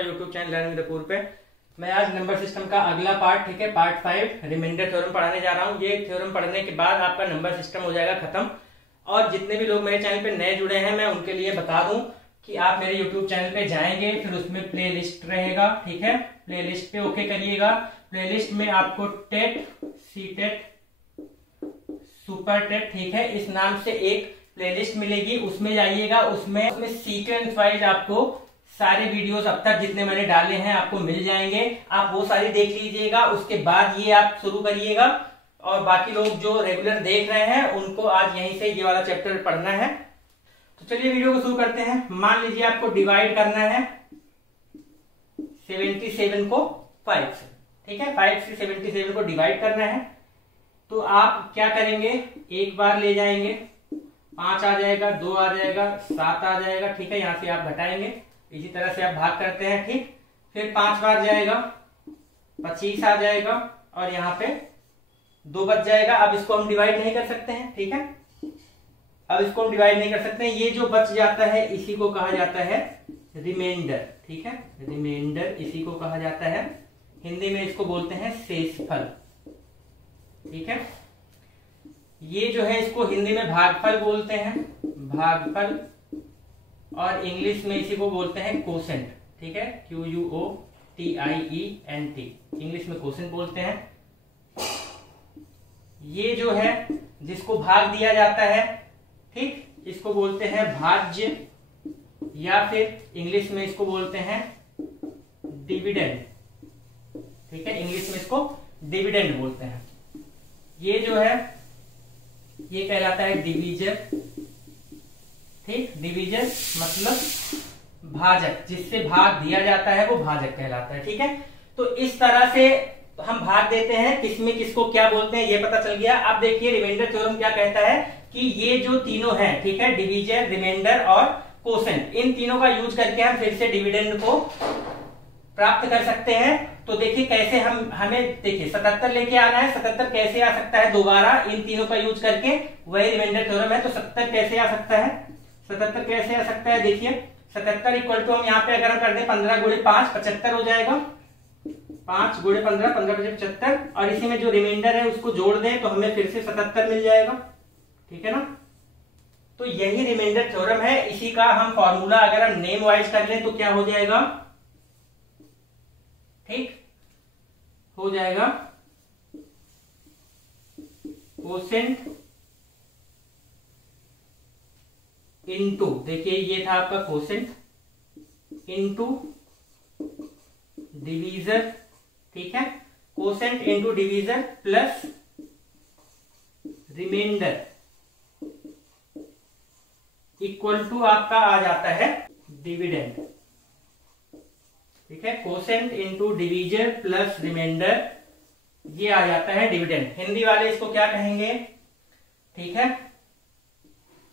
आपका YouTube channel learn with अपूर्व पे। मैं आज नंबर सिस्टम का अगला पार्ट, ठीक है, पार्ट 5 रिमाइंडर थ्योरम पढ़ाने जा रहा हूँ। ये थ्योरम पढ़ने के बाद आपका नंबर सिस्टम हो जाएगा खत्म। और जितने भी लोग मेरे चैनल पे नए जुड़े हैं, मैं उनके लिए बता दूं कि आप मेरे यूट्यूब चैनल पे जाएंगे, फिर उसमें प्ले लिस्ट रहेगा, ठीक है, प्ले लिस्ट पे ओके करिएगा। प्ले लिस्ट में आपको TET, C TET, super TET, ठीक है, इस नाम से एक प्लेलिस्ट मिलेगी, उसमें जाइएगा। उसमें सीक्वेंस वाइज आपको सारे वीडियोस अब तक जितने मैंने डाले हैं आपको मिल जाएंगे। आप वो सारी देख लीजिएगा, उसके बाद ये आप शुरू करिएगा। और बाकी लोग जो रेगुलर देख रहे हैं उनको आज यहीं से ये वाला चैप्टर पढ़ना है। तो चलिए वीडियो को शुरू करते हैं। मान लीजिए आपको डिवाइड करना है 77 को 5 से, ठीक है, 5 से 77 को डिवाइड करना है। तो आप क्या करेंगे, एक बार ले जाएंगे, 5 आ जाएगा, 2 आ जाएगा, 7 आ जाएगा, ठीक है, यहां से आप घटाएंगे, इसी तरह से आप भाग करते हैं, ठीक। फिर 5 बार जाएगा, 25 आ जाएगा और यहाँ पे 2 बच जाएगा। अब इसको हम डिवाइड नहीं कर सकते हैं, ठीक है, अब इसको हम डिवाइड नहीं कर सकते हैं। ये जो बच जाता है इसी को कहा जाता है रिमाइंडर, ठीक है, रिमाइंडर इसी को कहा जाता है। हिंदी में इसको बोलते हैं शेषफल, ठीक है। ये जो है इसको हिंदी में भागफल बोलते हैं, भागफल, और इंग्लिश में इसी को बोलते हैं कोसेंट, ठीक है, QUOTIENT, इंग्लिश में कोसेंट बोलते हैं। ये जो है जिसको भाग दिया जाता है, ठीक, इसको बोलते हैं भाज्य, या फिर इंग्लिश में इसको बोलते हैं डिविडेंड, ठीक है, इंग्लिश में इसको डिविडेंड बोलते हैं। ये जो है ये कहलाता है डिवीजर, ठीक, डिवीजर मतलब भाजक, जिससे भाग दिया जाता है वो भाजक कहलाता है, ठीक है। तो इस तरह से हम भाग देते हैं, किसमें किसको क्या बोलते हैं ये पता चल गया। अब देखिए रिमाइंडर थ्योरम क्या कहता है कि ये जो तीनों हैं, ठीक है, डिवीजर, रिमाइंडर और कोसेंट, इन तीनों का यूज करके हम फिर से डिविडेंड को प्राप्त कर सकते हैं। तो देखिए कैसे हमें देखिए 77 लेके आना है। 77 कैसे आ सकता है दोबारा इन तीनों का यूज करके, वही रिमाइंडर थ्योरम है। तो 70 कैसे आ सकता है, 77 कैसे आ सकता है, देखिए 77 इक्वल टू हम यहाँ पे अगर हम कर दे 15 गुणे 5 75 हो जाएगा, 5 गुणे 15 15 बजे 75, और इसी में जो रिमाइंडर है उसको जोड़ दें तो हमें फिर से 77 मिल जाएगा, ठीक है ना। तो यही रिमाइंडर थ्योरम है। इसी का हम फॉर्मूला अगर हम नेम वाइज कर लें तो क्या हो जाएगा, ठीक, हो जाएगा कोसेंट इनटू, देखिए ये था आपका कोसेंट इनटू डिवीजर, ठीक है, quotient into divisor plus remainder equal to आपका आ जाता है डिविडेंड, ठीक है, quotient into divisor plus remainder, ये आ जाता है डिविडेंड। हिंदी वाले इसको क्या कहेंगे, ठीक है,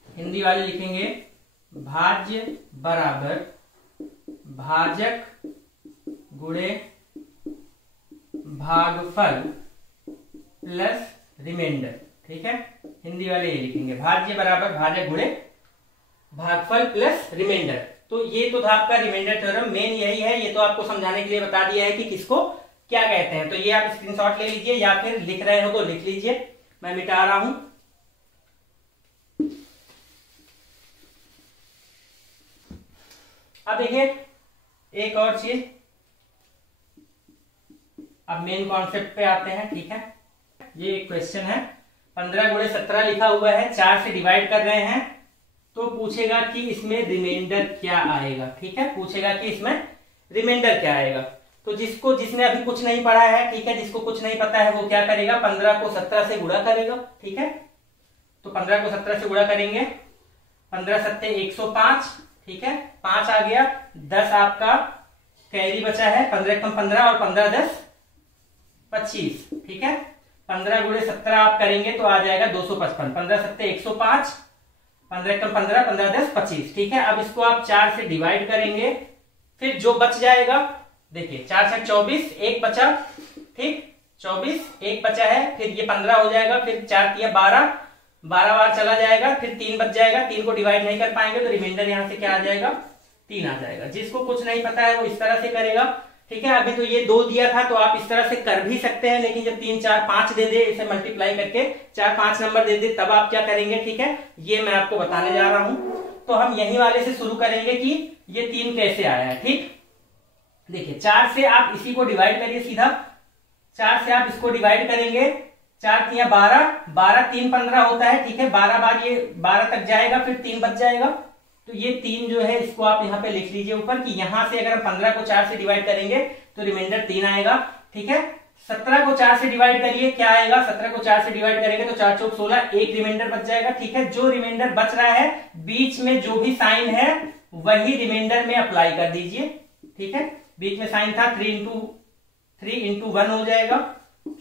हिंदी वाले लिखेंगे भाज्य बराबर भाजक गुणे भागफल प्लस रिमाइंडर, ठीक है, हिंदी वाले ये लिखेंगे भाज्य बराबर भाजक गुणे भागफल प्लस रिमाइंडर। तो ये तो था आपका रिमाइंडर थ्योरम, मेन यही है। ये तो आपको समझाने के लिए बता दिया है कि किसको क्या कहते हैं। तो ये आप स्क्रीनशॉट ले लीजिए, या फिर लिख रहे हो तो लिख लीजिए, मैं मिटा रहा हूं। अब देखिए एक और चीज, अब मेन कॉन्सेप्ट पे आते हैं, ठीक है। ये एक क्वेश्चन है, 15 गुणे 17 लिखा हुआ है, 4 से डिवाइड कर रहे हैं, तो पूछेगा कि इसमें रिमाइंडर क्या आएगा, ठीक है, पूछेगा कि इसमें रिमाइंडर क्या आएगा। तो जिसने अभी कुछ नहीं पढ़ा है, ठीक है, जिसको कुछ नहीं पता है वो क्या करेगा, 15 को 17 से गुणा करेगा, ठीक है। तो 15 को 17 से गुणा करेंगे, 15 सत्ते 105, ठीक है, 5 आ गया, 10 आपका कैरी बचा है, 15 कम 15 और 15 10 25, ठीक है। 15 गुणे 17 आप करेंगे तो आ जाएगा 255, 15 सत्ते 105, 15 कम 15 15 10 25, ठीक है। अब इसको आप 4 से डिवाइड करेंगे, फिर जो बच जाएगा, देखिए 4 से 24, एक बचा, ठीक, 24 एक बचा है, फिर ये 15 हो जाएगा, फिर 4 तिया 12, 12 बार चला जाएगा, फिर 3 बच जाएगा, 3 को डिवाइड नहीं कर पाएंगे तो रिमाइंडर यहां से क्या आ जाएगा 3 आ जाएगा। जिसको कुछ नहीं पता है वो इस तरह से करेगा, ठीक है। अभी तो ये 2 दिया था तो आप इस तरह से कर भी सकते हैं, लेकिन जब 3 4 5 दे दे, इसे मल्टीप्लाई करके 4 5 नंबर दे दे, तब आप क्या करेंगे, ठीक है। ये मैं आपको बताने जा रहा हूं। तो हम यही वाले से शुरू करेंगे कि ये 3 कैसे आया है, ठीक। देखिए 4 से आप इसी को डिवाइड करिए सीधा, 4 से आप इसको डिवाइड करेंगे, 4 3 12, 12 3 15 होता है, ठीक है। 12 बार ये 12 तक जाएगा, फिर 3 बच जाएगा। तो ये 3 जो है इसको आप यहाँ पे लिख लीजिए ऊपर, कि यहां से अगर हम 15 को 4 से डिवाइड करेंगे तो रिमाइंडर 3 आएगा, ठीक है। 17 को 4 से डिवाइड करिए, क्या आएगा, 17 को 4 से डिवाइड करेंगे तो 4 चौक 16, एक रिमाइंडर बच जाएगा, ठीक है। जो रिमाइंडर बच रहा है, बीच में जो भी साइन है वही रिमाइंडर में अप्लाई कर दीजिए, ठीक है। बीच में साइन था 3 इंटू 1 हो जाएगा,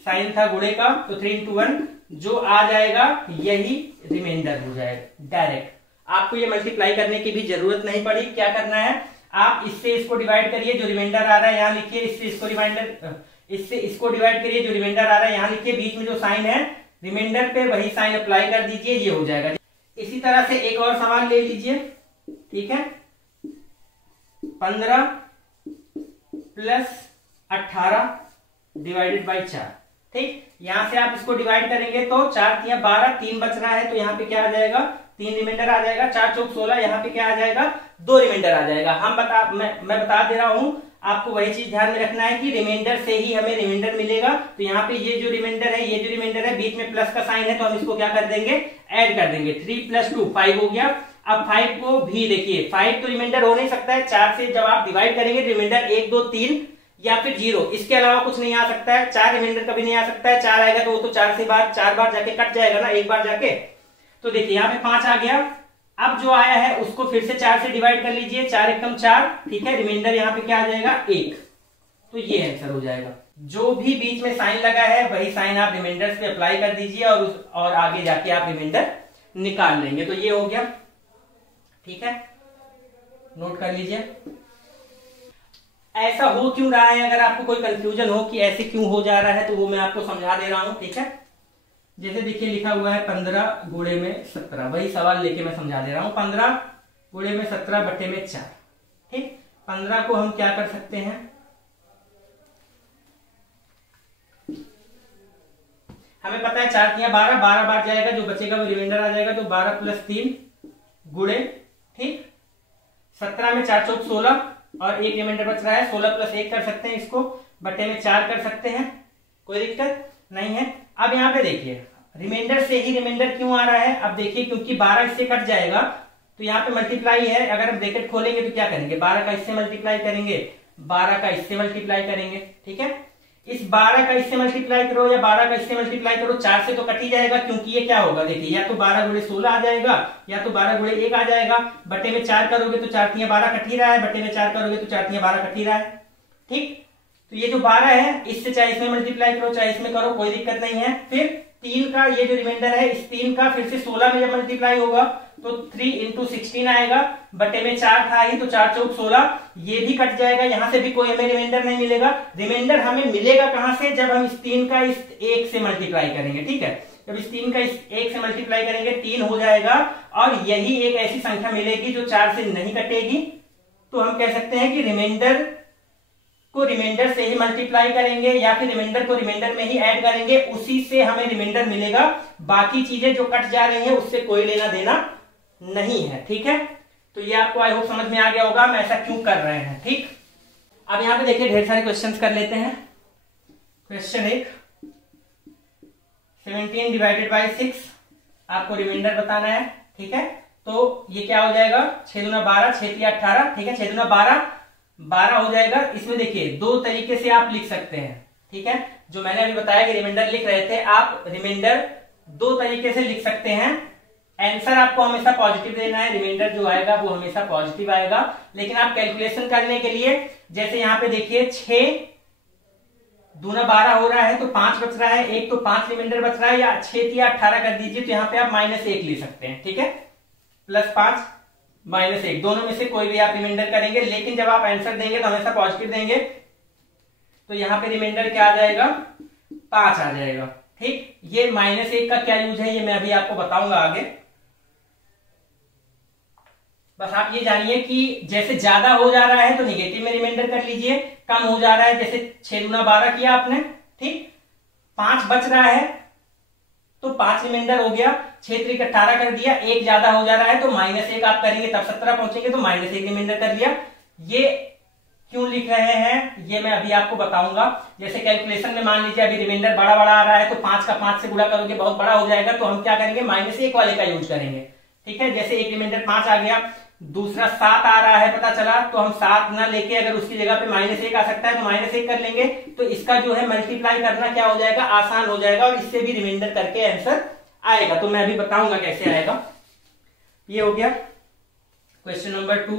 साइन था गुणे का तो 3 इंटू 1, जो आ जाएगा यही रिमाइंडर हो जाएगा डायरेक्ट। आपको ये मल्टीप्लाई करने की भी जरूरत नहीं पड़ी। क्या करना है, आप इससे इसको डिवाइड करिए, जो रिमाइंडर आ रहा है यहाँ लिखिए, इससे इसको डिवाइड करिए, जो रिमाइंडर आ रहा है यहाँ लिखिए, बीच में जो साइन है रिमाइंडर पे वही साइन अप्लाई कर दीजिए, ये हो जाएगा। इसी तरह से एक और सवाल ले लीजिए, ठीक है। 15 प्लस 18 डिवाइडेड बाई 4, ठीक। यहां से आप इसको डिवाइड करेंगे तो 4 3 12, 3 बच रहा है तो यहाँ पे क्या आ जाएगा, 3 रिमाइंडर आ जाएगा, 4 चौक 16, यहाँ पे क्या आ जाएगा, 2 रिमाइंडर आ जाएगा। मैं बता दे रहा हूं आपको, वही चीज ध्यान में रखना है कि रिमाइंडर से ही हमें रिमाइंडर मिलेगा। तो यहाँ पे ये जो रिमाइंडर है, ये जो रिमाइंडर है, बीच में प्लस का साइन है तो हम इसको क्या कर देंगे, ऐड कर देंगे। 3 + 2 5 हो गया। अब 5 को भी देखिए, 5 तो रिमाइंडर हो नहीं सकता है, 4 से जब आप डिवाइड करेंगे रिमाइंडर 1 2 3 या फिर 0, इसके अलावा कुछ नहीं आ सकता है। 4 रिमाइंडर कभी नहीं आ सकता है, 4 आएगा तो वो तो 4 बार जाके कट जाएगा ना, एक बार जाके। तो देखिए यहाँ पे 5 आ गया। अब जो आया है उसको फिर से 4 से डिवाइड कर लीजिए, 4 एकम 4, ठीक है। रिमाइंडर यहाँ पे क्या आ जाएगा, 1। तो ये आंसर हो जाएगा। जो भी बीच में साइन लगा है वही साइन आप रिमाइंडर पे अप्लाई कर दीजिए और आगे जाके आप रिमाइंडर निकाल लेंगे। तो ये हो गया, ठीक है, नोट कर लीजिए। ऐसा हो क्यों रहा है, अगर आपको कोई कंफ्यूजन हो कि ऐसे क्यों हो जा रहा है, तो वो मैं आपको समझा दे रहा हूं, ठीक है। जैसे देखिए लिखा हुआ है 15 गुणे में 17, वही सवाल लेके मैं समझा दे रहा हूं। 15 गुणे में 17 बटे में 4, ठीक। 15 को हम क्या कर सकते हैं, हमें पता है 4 3 12, 12 बार जाएगा, जो बचेगा वो रिमाइंडर आ जाएगा, तो 12 + 3 गुणे, ठीक। 17 में 4 चौक 16 और एक रिमाइंडर बच रहा है, 16 + 1 कर सकते हैं, इसको बटे में 4 कर सकते हैं, कोई दिक्कत नहीं है। अब यहाँ पे देखिए रिमाइंडर से ही रिमाइंडर क्यों आ रहा है, अब देखिए क्योंकि 12 इससे कट जाएगा तो यहाँ पे मल्टीप्लाई है। अगर हम ब्रैकेट खोलेंगे तो क्या करेंगे, 12 का इससे मल्टीप्लाई करेंगे, 12 का इससे मल्टीप्लाई करेंगे, ठीक है। इस 12 का इससे मल्टीप्लाई करो या 12 का इससे मल्टीप्लाई करो, 4 से तो कट ही जाएगा, क्योंकि ये क्या होगा, देखिए या तो 12 गुणे 16 आ जाएगा या तो 12 गुणे 1 आ जाएगा। बटे में 4 करोगे तो 4 3 12 कट ही रहा है, बटे में 4 करोगे तो 4 3 12 कट ही रहा है, ठीक। तो ये जो 12 है, इससे चाहे इसमें मल्टीप्लाई करो चाहे इसमें करो, कोई दिक्कत नहीं है। फिर 3 का ये जो रिमाइंडर है, इस 3 का फिर से 16 में जब मल्टीप्लाई होगा तो 3 इंटू 16 आएगा, बटे में 4 था ही तो 4 चौक 16, ये भी कट जाएगा, यहां से भी कोई हमें रिमाइंडर नहीं मिलेगा। रिमाइंडर हमें मिलेगा कहां से, जब हम इस 3 का इस 1 से मल्टीप्लाई करेंगे, ठीक है। जब इस 3 का इस 1 से मल्टीप्लाई करेंगे 3 हो जाएगा, और यही एक ऐसी संख्या मिलेगी जो 4 से नहीं कटेगी। तो हम कह सकते हैं कि रिमाइंडर को रिमाइंडर से ही मल्टीप्लाई करेंगे या फिर रिमाइंडर को रिमाइंडर में ही ऐड करेंगे, उसी से हमें रिमाइंडर मिलेगा। बाकी चीजें जो कट जा रही हैं उससे कोई लेना देना नहीं है, ठीक है। तो ये आपको आई होप समझ में आ गया होगा हम ऐसा क्यों कर रहे हैं, ठीक। अब यहां पे देखिए ढेर सारे क्वेश्चंस कर लेते हैं। क्वेश्चन 1, 17 डिवाइडेड बाई 6 आपको रिमाइंडर बताना है, ठीक है। तो ये क्या हो जाएगा, 6 दूना 12, 6 3 18, ठीक है। 6 दूना 12 हो जाएगा। इसमें देखिए 2 तरीके से आप लिख सकते हैं, ठीक है। जो मैंने अभी बताया कि रिमाइंडर लिख रहे थे, आप रिमाइंडर 2 तरीके से लिख सकते हैं। आंसर आपको हमेशा पॉजिटिव देना है, रिमाइंडर जो आएगा वो हमेशा पॉजिटिव आएगा। लेकिन आप कैलकुलेशन करने के लिए, जैसे यहां पे देखिए 6 दूना 12 हो रहा है तो 5 बच रहा है, एक तो 5 रिमाइंडर बच रहा है, या 6 या 18 कर दीजिए तो यहाँ पे आप -1 ले सकते हैं, ठीक है। +5 -1 दोनों में से कोई भी आप रिमाइंडर करेंगे, लेकिन जब आप आंसर देंगे तो हमेशा पॉजिटिव देंगे। तो यहाँ पे रिमाइंडर क्या आ जाएगा, 5 आ जाएगा, ठीक। ये -1 का क्या यूज है ये मैं अभी आपको बताऊंगा आगे। बस आप ये जानिए कि जैसे ज्यादा हो जा रहा है तो निगेटिव में रिमाइंडर कर लीजिए, कम हो जा रहा है जैसे 6 दूना 12 किया आपने, ठीक, 5 बच रहा है तो 5 रिमाइंडर हो गया, 6 3 18 कर दिया, 1 ज्यादा हो जा रहा है तो -1 आप करेंगे तब 17 पहुंचेंगे तो -1 रिमाइंडर कर लिया। ये क्यों लिख रहे हैं ये मैं अभी आपको बताऊंगा। जैसे कैलकुलेशन में मान लीजिए अभी रिमाइंडर बड़ा बड़ा आ रहा है तो 5 का 5 से गुणा करोगे बहुत बड़ा हो जाएगा, तो हम क्या करेंगे -1 वाले का यूज करेंगे, ठीक है। जैसे एक रिमाइंडर 5 आ गया, दूसरा 7 आ रहा है पता चला, तो हम 7 ना लेके अगर उसकी जगह पे -1 आ सकता है तो -1 कर लेंगे, तो इसका जो है मल्टीप्लाई करना क्या हो जाएगा, आसान हो जाएगा, और इससे भी रिमाइंडर करके आंसर आएगा। तो मैं अभी बताऊंगा कैसे आएगा। ये हो गया क्वेश्चन नंबर 2।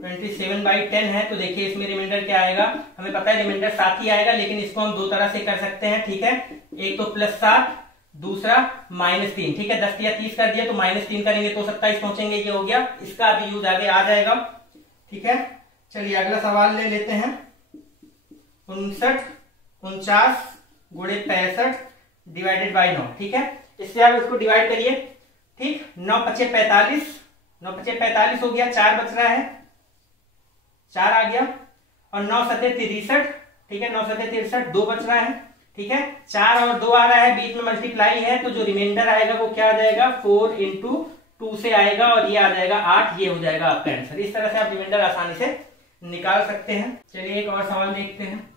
27/10 है, तो देखिए इसमें रिमाइंडर क्या आएगा, हमें पता है रिमाइंडर 7 ही आएगा, लेकिन इसको हम दो तरह से कर सकते हैं, ठीक है। एक तो +7, दूसरा -3, ठीक है। 10 या 30 कर दिया तो -3 करेंगे तो 27 पहुंचेंगे, ये हो गया। इसका अभी यूज आगे आ जाएगा, ठीक है। चलिए अगला सवाल ले लेते हैं। 59 49 × 65 डिवाइडेड बाई 9, ठीक है। इससे आप इसको डिवाइड करिए, ठीक। 9 × 5 = 45, 9 × 5 = 45 हो गया, 4 बच रहा है, 4 आ गया, और 9 × 7 = 63, ठीक है। 9 × 7 = 63, 2 बच रहा है, ठीक है। 4 और 2 आ रहा है, बीच में मल्टीप्लाई है, तो जो रिमाइंडर आएगा वो क्या आ जाएगा, 4 × 2 से आएगा, और ये आ जाएगा 8, ये हो जाएगा आपका आंसर। इस तरह से आप रिमाइंडर आसानी से निकाल सकते हैं। चलिए एक और सवाल देखते हैं।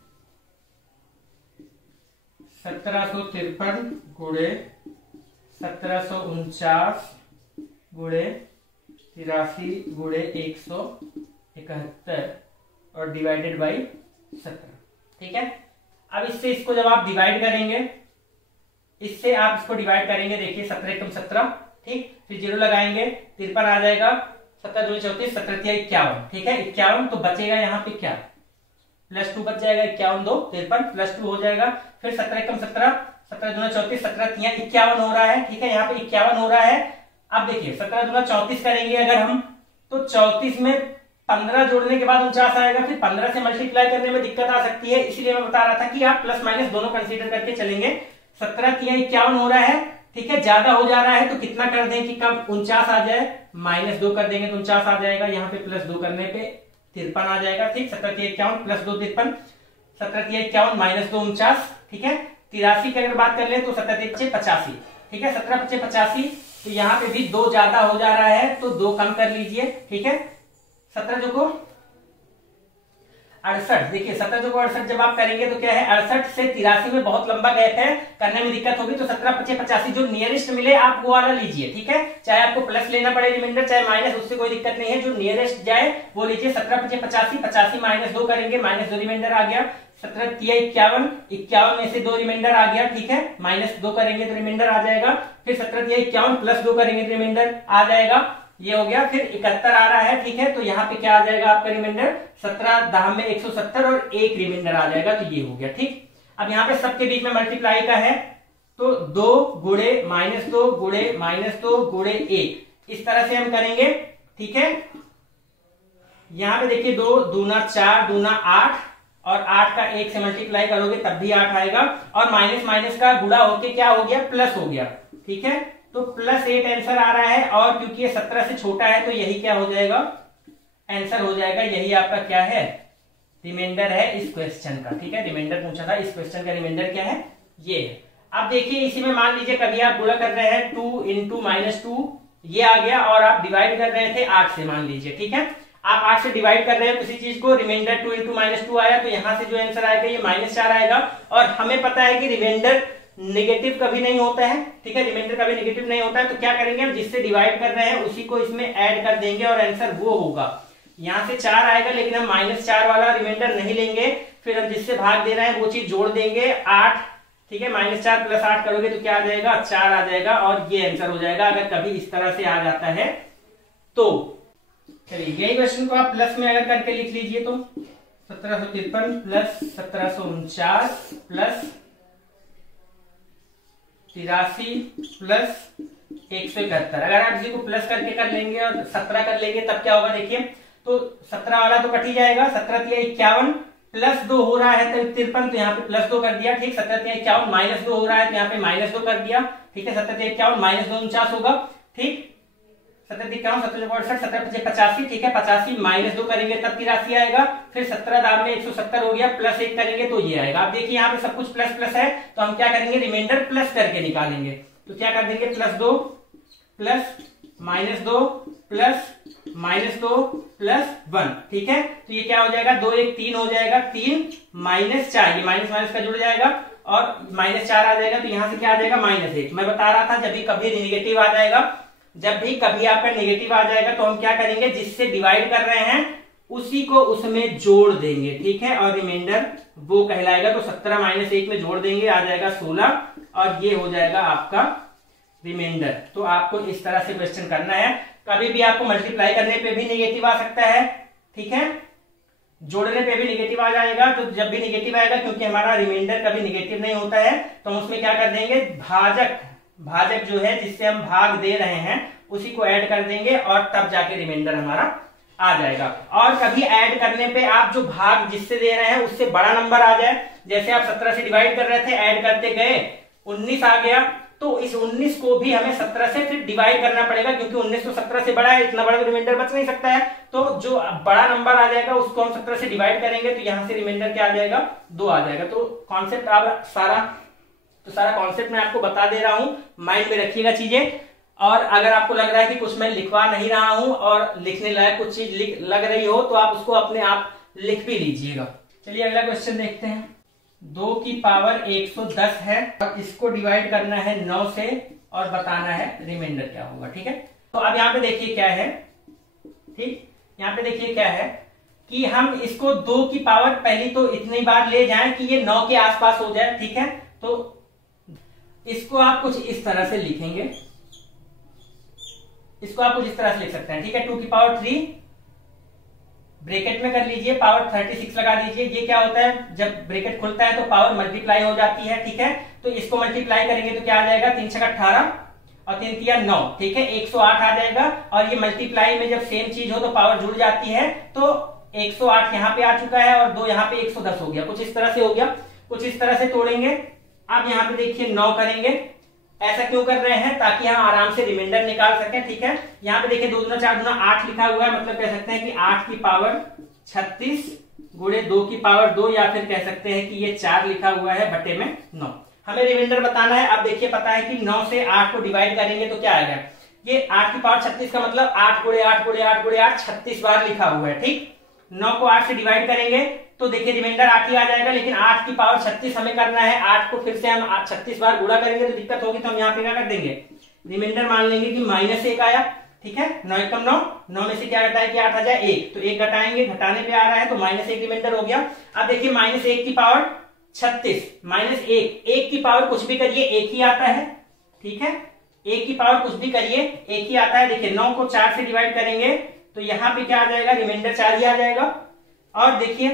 1753 × 1749 × 83 × 171 और डिवाइडेड बाई 17, ठीक है। अब इससे इसको जब आप डिवाइड करेंगे, इससे आप इसको डिवाइड करेंगे, देखिए 17 × 17, ठीक, फिर 0 लगाएंगे, 53 आ जाएगा, 17 × 34, 17 × 51, ठीक है, 51, तो बचेगा यहाँ पे क्या, +2 बच जाएगा, 51 2 53 +2 हो जाएगा। फिर 17 × 17, 17 × 34, 17 × 51 हो रहा है, ठीक है, यहाँ पे 51 हो रहा है। अब देखिए 17 × 34 करेंगे अगर हम, तो 34 में 15 जोड़ने के बाद 49 आएगा, फिर 15 से मल्टीप्लाई करने में दिक्कत आ सकती है, इसलिए मैं बता रहा था कि आप प्लस माइनस दोनों कंसीडर करके चलेंगे। 17 × 51 हो रहा है, ठीक है, ज्यादा हो जा रहा है तो कितना कर दें कि कम 49 आ जाए, -2 कर देंगे तो 49 आ जाएगा, यहाँ पे +2 करने पे 53 आ जाएगा, ठीक। 17 × 51 +2 53, 17 × 51 -2 49, ठीक है। 83 की अगर बात कर ले तो 17 × 5 = 85, ठीक है, 17 × 5 = 85, तो यहाँ पे भी 2 ज्यादा हो जा रहा है तो 2 कम कर लीजिए, ठीक है। 17 को 68, देखिए 17 को 68 जब आप करेंगे तो क्या है, 68 से 83 में बहुत लंबा गैप है, करने में दिक्कत होगी, तो 17 × 5 = 85, जो नियरेस्ट मिले आप वो वाला लीजिए, ठीक है। चाहे आपको प्लस लेना पड़े रिमाइंडर, चाहे माइनस, उससे कोई दिक्कत नहीं है, जो नियरेस्ट जाए वो लीजिए। 17 × 5 = 85, 85 -2 करेंगे, -2 रिमाइंडर आ गया। 17 × 3 = 51, 51 में से 2 रिमाइंडर आ गया, ठीक है, -2 करेंगे तो रिमाइंडर आ जाएगा। फिर 17 × 3 = 51 +2 करेंगे तो रिमाइंडर आ जाएगा, ये हो गया। फिर 71 आ रहा है, ठीक है, तो यहाँ पे क्या आ जाएगा आपका रिमाइंडर, 17 10 में 170 और 1 रिमाइंडर आ जाएगा, तो ये हो गया, ठीक। अब यहाँ पे सबके बीच में मल्टीप्लाई का है, तो 2 × -2 × -2 × 1, इस तरह से हम करेंगे, ठीक है। यहाँ पे देखिए 2 दूना 4 दूना 8, और 8 का 1 से मल्टीप्लाई करोगे तब भी 8 आएगा, और माइनस माइनस का गुणा होके क्या हो गया, प्लस हो गया, ठीक है। तो +8 आंसर आ रहा है, और क्योंकि ये 17 से छोटा है तो यही क्या हो जाएगा, आंसर हो जाएगा, यही आपका क्या है, रिमाइंडर है इस क्वेश्चन का, ठीक है। रिमाइंडर पूछा था, इस क्वेश्चन का रिमाइंडर क्या है, ये है। अब देखिए इसी में मान लीजिए कभी आप गुणा कर रहे हैं 2 × -2, ये आ गया, और आप डिवाइड कर रहे थे 8 से, मान लीजिए, ठीक है। आप 8 से डिवाइड कर रहे हैं किसी चीज को, रिमाइंडर 2 × -2 आया, तो यहां से जो आंसर आएगा ये -4 आएगा, और हमें पता है कि रिमाइंडर नेगेटिव कभी नहीं होता है, ठीक है, रिमाइंडर कभी नेगेटिव नहीं होता है, तो क्या करेंगे हम, जिससे डिवाइड कर रहे हैं उसी को इसमें ऐड कर देंगे, और आंसर वो होगा। यहां से 4 आएगा, लेकिन हम -4 वाला रिमाइंडर नहीं लेंगे, फिर हम जिससे भाग दे रहे हैं वो चीज जोड़ देंगे, 8, ठीक है, -4 + 8 करोगे तो क्या आ जाएगा, 4 आ जाएगा, और ये आंसर हो जाएगा, अगर कभी इस तरह से आ जाता है तो। चलिए यही क्वेश्चन को आप प्लस में अगर करके लिख लीजिए, तो 1753 + 1749 + 83 + 171, अगर आप इसी को प्लस करके कर लेंगे और 17 कर लेंगे तब क्या होगा, देखिए, तो 17 वाला तो कट ही जाएगा, 17 × 3 = 51, +2 हो रहा है तो 53, तो यहाँ पे +2 कर दिया, ठीक। 17 × 3 = 51, -2 हो रहा है तो यहाँ पे -2 कर दिया, ठीक है। 17 × 3 = 51, -2 49 होगा, ठीक। 17 दिख रहा हूँ, 17 68, 17 85, ठीक है। 85 -2 करेंगे तब की राशि आएगा। फिर 17 दाब में 170 हो गया, +1 करेंगे तो ये आएगा। आप देखिए यहाँ पे सब कुछ प्लस प्लस है, तो हम क्या करेंगे, रिमाइंडर प्लस करके निकालेंगे। तो क्या कर देंगे, +2 प्लस -2 प्लस -2 प्लस 1, ठीक है। तो ये क्या हो जाएगा, 2 1 3 हो जाएगा, 3 -4, ये माइनस माइनस का जुड़ जाएगा और -4 आ जाएगा। तो यहां से क्या आ जाएगा, -1। मैं बता रहा था जब भी कभी नेगेटिव आ जाएगा, जब भी कभी आपका नेगेटिव आ जाएगा तो हम क्या करेंगे, जिससे डिवाइड कर रहे हैं उसी को उसमें जोड़ देंगे, ठीक है। और रिमाइंडर वो कहलाएगा। तो 17 -1 में जोड़ देंगे, आ जाएगा 16 और ये हो जाएगा आपका रिमाइंडर। तो आपको इस तरह से क्वेश्चन करना है। कभी भी आपको मल्टीप्लाई करने पे भी नेगेटिव आ सकता है, ठीक है, जोड़ने पे भी नेगेटिव आ जाएगा। तो जब भी नेगेटिव आएगा, क्योंकि हमारा रिमाइंडर कभी नेगेटिव नहीं होता है, तो हम उसमें क्या कर देंगे, भाजक जो है जिससे हम भाग दे रहे हैं उसी को ऐड कर देंगे और तब जाके रिमाइंडर हमारा आ जाएगा। और कभी ऐड करने पे आप जो भाग जिससे दे रहे हैं उससे बड़ा नंबर आ जाए, जैसे आप 17 से डिवाइड कर रहे थे, ऐड करते गए 19 आ गया, तो इस 19 को भी हमें 17 से फिर डिवाइड करना पड़ेगा, क्योंकि 19 तो 17 से बड़ा है, इतना बड़ा रिमाइंडर बच नहीं सकता है। तो जो बड़ा नंबर आ जाएगा उसको हम 17 से डिवाइड करेंगे, तो यहां से रिमाइंडर क्या आ जाएगा, 2 आ जाएगा। तो कॉन्सेप्ट आप सारा कॉन्सेप्ट मैं आपको बता दे रहा हूं, माइंड में रखिएगा चीजें। और अगर आपको लग रहा है कि कुछ मैं लिखवा नहीं रहा हूं और लिखने लायक कुछ चीज लग रही हो, तो आप उसको अपने आप लिख भी लीजिएगा। चलिए अगला क्वेश्चन देखते हैं। 2 की पावर 110 है और इसको डिवाइड करना है 9 से और बताना है रिमाइंडर क्या होगा, ठीक है। तो अब यहाँ पे देखिए क्या है, ठीक, यहाँ पे देखिए क्या है कि हम इसको 2 की पावर पहली तो इतनी बार ले जाएं कि ये 9 के आसपास हो जाए, ठीक है। तो इसको आप कुछ इस तरह से लिखेंगे, इसको आप कुछ इस तरह से लिख सकते हैं, ठीक है। 2 की पावर 3 ब्रैकेट में कर लीजिए, पावर 36 लगा दीजिए। ये क्या होता है, जब ब्रैकेट खुलता है तो पावर मल्टीप्लाई हो जाती है, ठीक है। तो इसको मल्टीप्लाई करेंगे तो क्या आ जाएगा, 3 छक्का 18 और 3 तिया 9, ठीक है, 108 आ जाएगा। और ये मल्टीप्लाई में जब सेम चीज हो तो पावर जुड़ जाती है, तो 108 यहाँ पे आ चुका है और 2 यहाँ पे 110 हो गया, कुछ इस तरह से हो गया। कुछ इस तरह से तोड़ेंगे। अब यहाँ पे देखिए 9 करेंगे, ऐसा क्यों कर रहे हैं, ताकि हम आराम से रिमाइंडर निकाल सकें, ठीक है। यहाँ पे देखिए 2 दूना 4 दूना 8 लिखा हुआ है, मतलब कह सकते हैं कि 8 की पावर 36 गुणे 2 की पावर 2, या फिर कह सकते हैं कि ये 4 लिखा हुआ है बटे में 9। हमें रिमाइंडर बताना है। अब देखिए पता है कि 9 से 8 को डिवाइड करेंगे तो क्या आएगा, ये 8 की पावर 36 का मतलब 8 गुणे 8 गुणे 8 गुणे 8 36 बार लिखा हुआ है, ठीक। 9 को 8 से डिवाइड करेंगे तो देखिए रिमाइंडर 8 ही आ जाएगा, लेकिन 8 की पावर 36 हमें करना है। 8 को फिर से हम 36 बार गुणा करेंगे तो दिक्कत होगी, तो हम यहाँ पे क्या कर देंगे, रिमाइंडर मान लेंगे कि -1 आया, ठीक है। 9 एकम 9, 9 में से क्या घटाए कि 8 आ जाए 1, तो 1 घटाएंगे, घटाने पे आ रहा है तो -1 रिमाइंडर हो गया। अब देखिए -1 की पावर 36 -1, 1 की पावर कुछ भी करिए 1 ही आता है, ठीक है। 1 की पावर कुछ भी करिए 1 ही आता है। देखिए 9 को 4 से डिवाइड करेंगे तो यहाँ पे क्या आ जाएगा, रिमाइंडर 4 ही आ जाएगा। और देखिए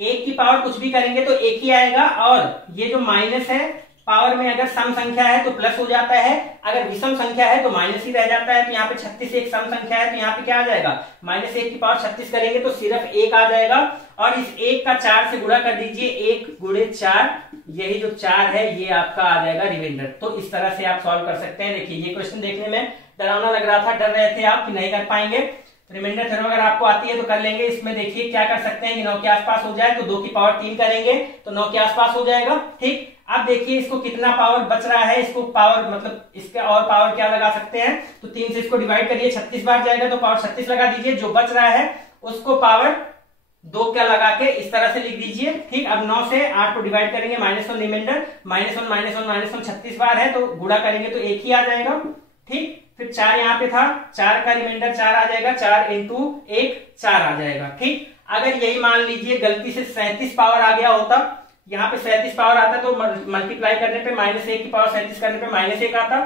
1 की पावर कुछ भी करेंगे तो 1 ही आएगा। और ये जो माइनस है, पावर में अगर सम संख्या है तो प्लस हो जाता है, अगर विषम संख्या है तो माइनस ही रह जाता है। तो यहाँ पे 36 एक सम संख्या है, तो यहाँ पे क्या आ जाएगा, -1 की पावर 36 करेंगे तो सिर्फ 1 आ जाएगा। और इस 1 का 4 से गुणा कर दीजिए, 1 गुणे 4, यही जो 4 है ये आपका आ जाएगा रिमाइंडर। तो इस तरह से आप सॉल्व कर सकते हैं। देखिए ये क्वेश्चन देखने में डरावना लग रहा था, डर रहे थे आप कि नहीं कर पाएंगे। रिमाइंडर थ्योरम अगर आपको आती है तो कर लेंगे। इसमें देखिए क्या कर सकते हैं कि 9 के आसपास हो जाए तो 2 की पावर 3 करेंगे तो 9 के आसपास हो जाएगा, ठीक। अब देखिए इसको कितना पावर बच रहा है, इसको पावर मतलब इसका और पावर क्या लगा सकते हैं, तो 3 से इसको डिवाइड करिए, 36 बार जाएगा तो पावर 36 लगा दीजिए। जो बच रहा है उसको पावर 2 क्या लगा के इस तरह से लिख दीजिए, ठीक। अब 9 से 8 को डिवाइड करेंगे, -1 रिमाइंडर, -1 36 बार है तो गुणा करेंगे तो 1 ही आ जाएगा, ठीक। फिर 4 यहाँ पे था, 4 का रिमाइंडर 4 आ जाएगा, 4 इंटू 1 4 आ जाएगा, ठीक। अगर यही मान लीजिए गलती से 37 पावर आ गया होता, यहाँ पे 37 पावर आता तो मल्टीप्लाई करने पे -1 की पावर 37 करने पे -1 आता,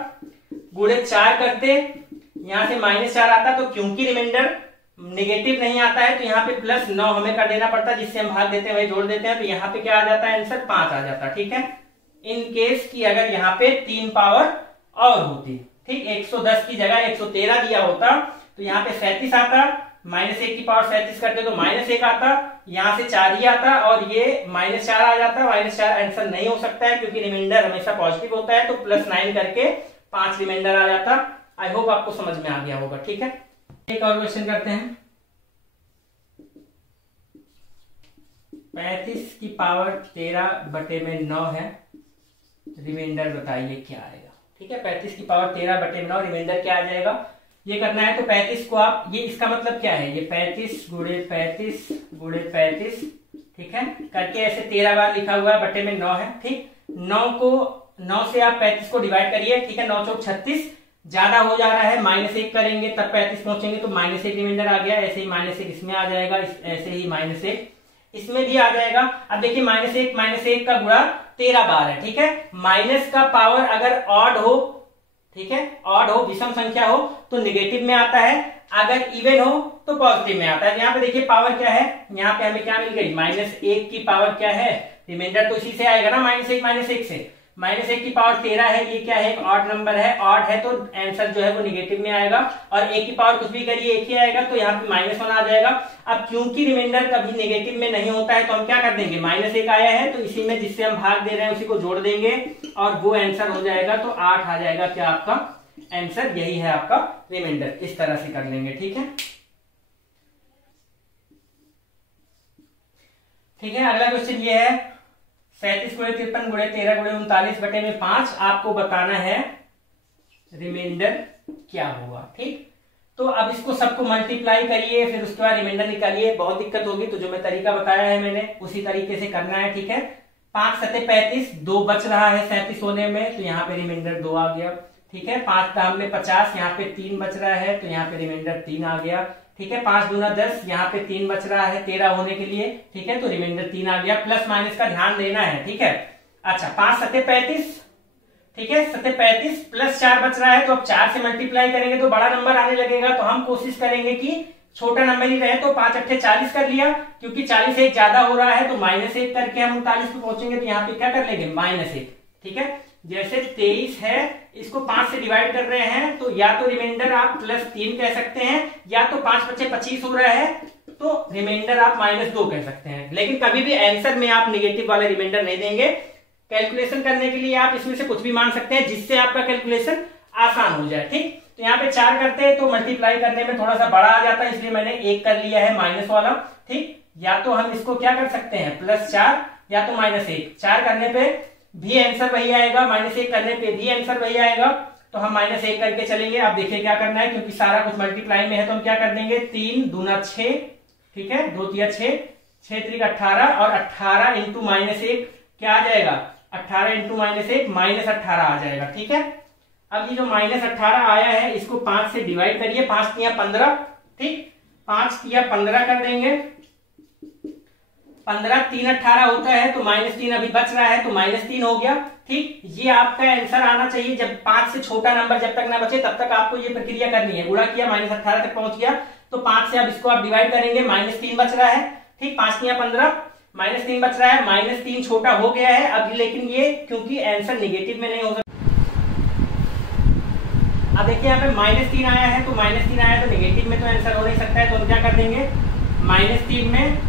गुणे 4 करते यहाँ से -4 आता। तो क्योंकि रिमाइंडर नेगेटिव नहीं आता है तो यहाँ पे +9 हमें कर देना पड़ता, जिससे हम भाग देते हैं वही जोड़ देते हैं, तो यहाँ पे क्या आ जाता है, आंसर 5 आ जाता, ठीक है। इन केस की अगर यहाँ पे 3 पावर और होती, ठीक, 110 की जगह 113 दिया होता तो यहाँ पे 37 आता, -1 की पावर 37 करते तो -1 आता, यहाँ से 4 ही आता और ये -4 आ जाता। -4 आंसर नहीं हो सकता है क्योंकि रिमाइंडर हमेशा पॉजिटिव होता है, तो +9 करके 5 रिमाइंडर आ जाता। आई होप आपको समझ में आ गया होगा। ठीक है, एक और क्वेश्चन करते हैं। 35 की पावर 13/9 है, रिमाइंडर बताइए क्या आएगा। ठीक है, 35 की पावर 13/9 रिमाइंडर क्या आ जाएगा, ये करना है। तो 35 को आप, ये इसका मतलब क्या है, ये 35 गुणे 35 गुणे 35, ठीक है, करके ऐसे 13 बार लिखा हुआ है, बटे में 9 है। ठीक, 9 से आप 35 को डिवाइड करिए। ठीक है, 9 चौक 36, ज्यादा हो जा रहा है, -1 करेंगे तब 35 पहुंचेंगे, तो -1 रिमाइंडर आ गया। ऐसे ही -1 इसमें आ जाएगा, ऐसे ही -1 इसमें भी आ जाएगा। अब देखिए -1 का गुणा 13 बार है। ठीक है, माइनस का पावर अगर ऑड हो, ठीक है, ऑड हो, विषम संख्या हो तो निगेटिव में आता है, अगर इवन हो तो पॉजिटिव में आता है। यहाँ पे देखिए पावर क्या है, यहाँ पे हमें क्या मिल गई, -1 की पावर क्या है, रिमाइंडर तो इसी से आएगा ना, -1 से। -1 की पावर 13 है, ये क्या है, एक ऑड नंबर है, ऑड है तो आंसर जो है वो निगेटिव में आएगा। और 1 की पावर कुछ भी करिए, 1 ही आएगा, तो यहाँ पे -1 आ जाएगा। अब क्योंकि रिमाइंडर कभी निगेटिव में नहीं होता है तो हम क्या कर देंगे, -1 आया है तो इसी में जिससे हम भाग दे रहे हैं उसी को जोड़ देंगे और वो आंसर हो जाएगा। तो 8 आ जाएगा क्या आपका आंसर, यही है आपका रिमाइंडर। इस तरह से कर लेंगे। ठीक है, ठीक है, अगला क्वेश्चन ये है 37 गुणे 53 गुणे 13 गुणे 39 बटे में 5, आपको बताना है रिमाइंडर क्या होगा। ठीक, तो अब इसको सबको मल्टीप्लाई करिए, फिर उसके बाद रिमाइंडर निकालिए। बहुत दिक्कत होगी तो जो मैं तरीका बताया है मैंने उसी तरीके से करना है। ठीक है, 5 सते 35, 2 बच रहा है 37 होने में, तो यहाँ पे रिमाइंडर 2 आ गया। ठीक है, 5 दाम में 50, यहाँ पे 3 बच रहा है तो यहाँ पे रिमाइंडर 3 आ गया। ठीक है, 5 दूना 10, यहाँ पे 3 बच रहा है 13 होने के लिए। ठीक है, तो रिमाइंडर 3 आ गया। प्लस माइनस का ध्यान देना है। ठीक है, अच्छा 5 सते 35, ठीक है, 35 प्लस 4 बच रहा है, तो अब 4 से मल्टीप्लाई करेंगे तो बड़ा नंबर आने लगेगा। तो हम कोशिश करेंगे कि छोटा नंबर ही रहे, तो 5 अट्ठे 40 कर लिया, क्योंकि 40 से 1 ज्यादा हो रहा है तो -1 करके हम 39 पे पहुंचेंगे। तो यहाँ पे क्या कर लेंगे, -1। ठीक है, जैसे 23 है, इसको 5 से डिवाइड कर रहे हैं तो या तो रिमाइंडर आप +3 कह सकते हैं, या तो 5 बच्चे 25 हो रहा है तो रिमाइंडर आप -2 कह सकते हैं। लेकिन कभी भी आंसर में आप निगेटिव वाला रिमाइंडर नहीं देंगे। कैलकुलेशन करने के लिए आप इसमें से कुछ भी मान सकते हैं जिससे आपका कैलकुलेशन आसान हो जाए। ठीक, तो यहाँ पे 4 करते हैं तो मल्टीप्लाई करने में थोड़ा सा बड़ा आ जाता है, इसलिए मैंने 1 कर लिया है माइनस वाला। ठीक, या तो हम इसको क्या कर सकते हैं, +4 या तो -1। 4 करने पे भी आंसर वही आएगा, -1 करने पे भी आंसर वही आएगा, तो हम -1 करके चलेंगे। अब देखिए क्या करना है, क्योंकि सारा कुछ मल्टीप्लाई में है तो हम क्या कर देंगे, 3 दूना 6, ठीक है, 2 तिया 6, 6 त्रिक 18 और 18 इंटू -1 क्या आ जाएगा, 18 इंटू -1 -18 आ जाएगा। ठीक है, अब ये जो -18 आया है इसको 5 से डिवाइड करिए, 5 तिया 15, ठीक, 5 तिया 15 कर देंगे, 15 3 18 होता है तो -3 अभी बच रहा है तो -3 हो गया। ठीक, ये आपका आंसर आना चाहिए। जब 5 से छोटा नंबर जब तक ना बचे तब तक आपको ये प्रक्रिया करनी है। गुणा किया, -18 तक पहुंच गया तो 5 से अब इसको आप डिवाइड करेंगे, -3 बच रहा है। ठीक, 5 तिया 15, -3 बच रहा है, -3 छोटा हो गया है अब, लेकिन ये क्योंकि आंसर निगेटिव में नहीं हो सकता। अब देखिए यहाँ पे -3 आया है तो -3 आया तो निगेटिव में तो आंसर हो नहीं सकता है, तो हम क्या कर देंगे, -3 में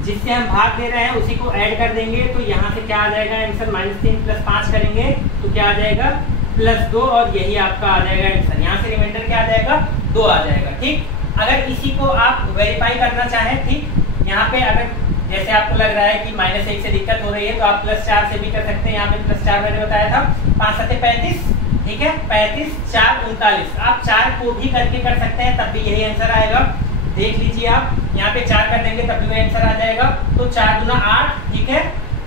जिससे हम भाग दे रहे हैं उसी को ऐड कर देंगे। तो यहाँ से क्या आ जाएगा आंसर, -3 + 5 करेंगे तो क्या आ जाएगा, +2, और यही आपका आ जाएगा आंसर। यहाँ से रिमाइंडर क्या आ जाएगा, 2 आ जाएगा। ठीक, अगर इसी को आप वेरीफाई करना चाहें, ठीक, यहाँ पे अगर जैसे आपको लग रहा है कि -1 से दिक्कत हो रही है तो आप +4 से भी कर सकते हैं। यहाँ पे +4 मैंने बताया था, 5 सते 35, ठीक है, 35 4 39, आप 4 को भी करके कर सकते हैं तब भी यही आंसर आएगा। देख लीजिए आप, यहाँ पे 4 कर देंगे तब भी वही आंसर आ जाएगा। तो 4 दूना 8, ठीक है,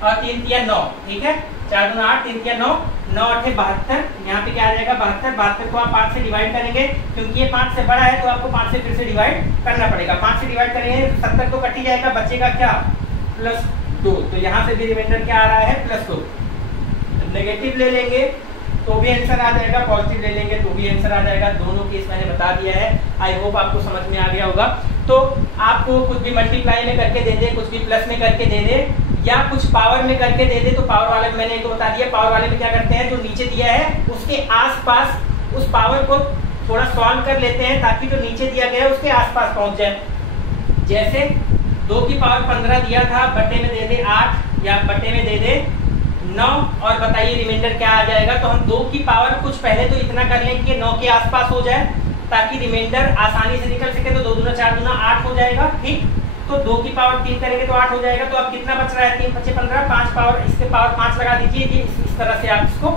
और 3 तिया 9, ठीक है, 4 दूना 8, 3 तिया 9, 9 8 72, यहाँ पे क्या आ जाएगा 72। 72 को आप 5 से डिवाइड करेंगे, क्योंकि ये 5 से बड़ा है तो आपको 5 से फिर से डिवाइड करना पड़ेगा। 5 से डिवाइड करेंगे 70 तो कट ही जाएगा, बचेगा क्या, +2। तो यहाँ से भी रिमाइंडर क्या आ रहा है, +2। नेगेटिव ले लेंगे तो भी आंसर आ जाएगा, पॉजिटिव ले लेंगे तो भी आंसर आ जाएगा। दोनों केस मैंने बता दिया है, आई होप आपको समझ में आ गया होगा। तो आपको कुछ भी मल्टीप्लाई में करके दे दे, कुछ भी प्लस में करके दे दे, या कुछ पावर में करके दे दे, तो पावर वाले में मैंने एक बता दिया। पावर वाले में क्या करते हैं, जो नीचे दिया है उसके आसपास उस पावर को थोड़ा सॉल्व कर लेते हैं ताकि जो नीचे दिया गया है उसके आसपास पहुंच जाए। जैसे 2 की पावर 15 दिया था, बटे में दे दे 8 या बटे में दे दे 9 और बताइए रिमाइंडर क्या आ जाएगा। तो हम 2 की पावर कुछ पहले तो इतना कर लें कि 9 के आसपास हो जाए ताकि रिमाइंडर आसानी से निकल सके। तो 2 दूना 4 दूना 8 हो जाएगा, ठीक। तो 2 की पावर 3 करेंगे तो 8 हो जाएगा। तो अब कितना बच रहा है, 3 5 15, 5 पावर इसके पावर 5 लगा दीजिए। ये इस तरह से आप इसको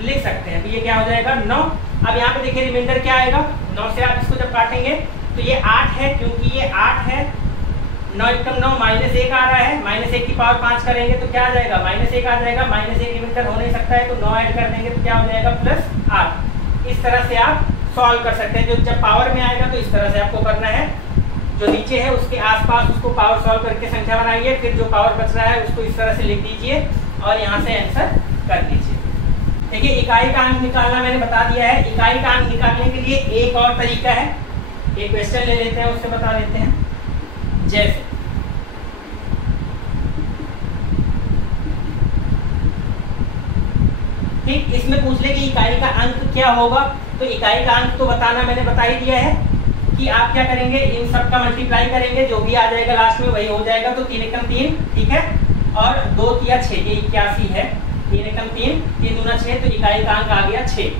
लिख सकते हैं। तो ये क्या हो जाएगा 9। अब यहाँ पे देखिए रिमाइंडर क्या आएगा, 9 से आप इसको जब काटेंगे तो ये 8 है, क्योंकि ये 8 है। 9 एकम 9 -1 आ रहा है, -1 की पावर 5 करेंगे तो क्या आ जाएगा, -1 आ जाएगा। -1 रिमाइंडर हो नहीं सकता है, तो 9 ऐड कर देंगे तो क्या हो जाएगा +8। इस तरह से आप सॉल्व कर सकते हैं। जो जब पावर में आएगा तो इस तरह से आपको करना है, जो नीचे है उसके आसपास उसको पावर सॉल्व करके संख्या बनाइए, फिर जो पावर बच रहा है उसको इस तरह से लिख दीजिए और यहाँ से आंसर कर दीजिए। देखिए इकाई का अंक निकालना मैंने बता दिया है। इकाई का अंक निकालने के लिए एक और तरीका है, एक क्वेश्चन ले लेते हैं, उससे बता देते हैं। जैसे ठीक, इसमें पूछ ले कि इकाई का अंक क्या होगा। तो इकाई का अंक तो बताना मैंने बता ही दिया है कि आप क्या करेंगे, इन सब का मल्टीप्लाई करेंगे, जो भी आ जाएगा लास्ट में वही हो जाएगा। तो 3 एकम 3, ठीक है, और 2 किया 6, ये 81 है। 3 एकम 3, 3 दूना 6, तो इकाई का अंक आ गया 6।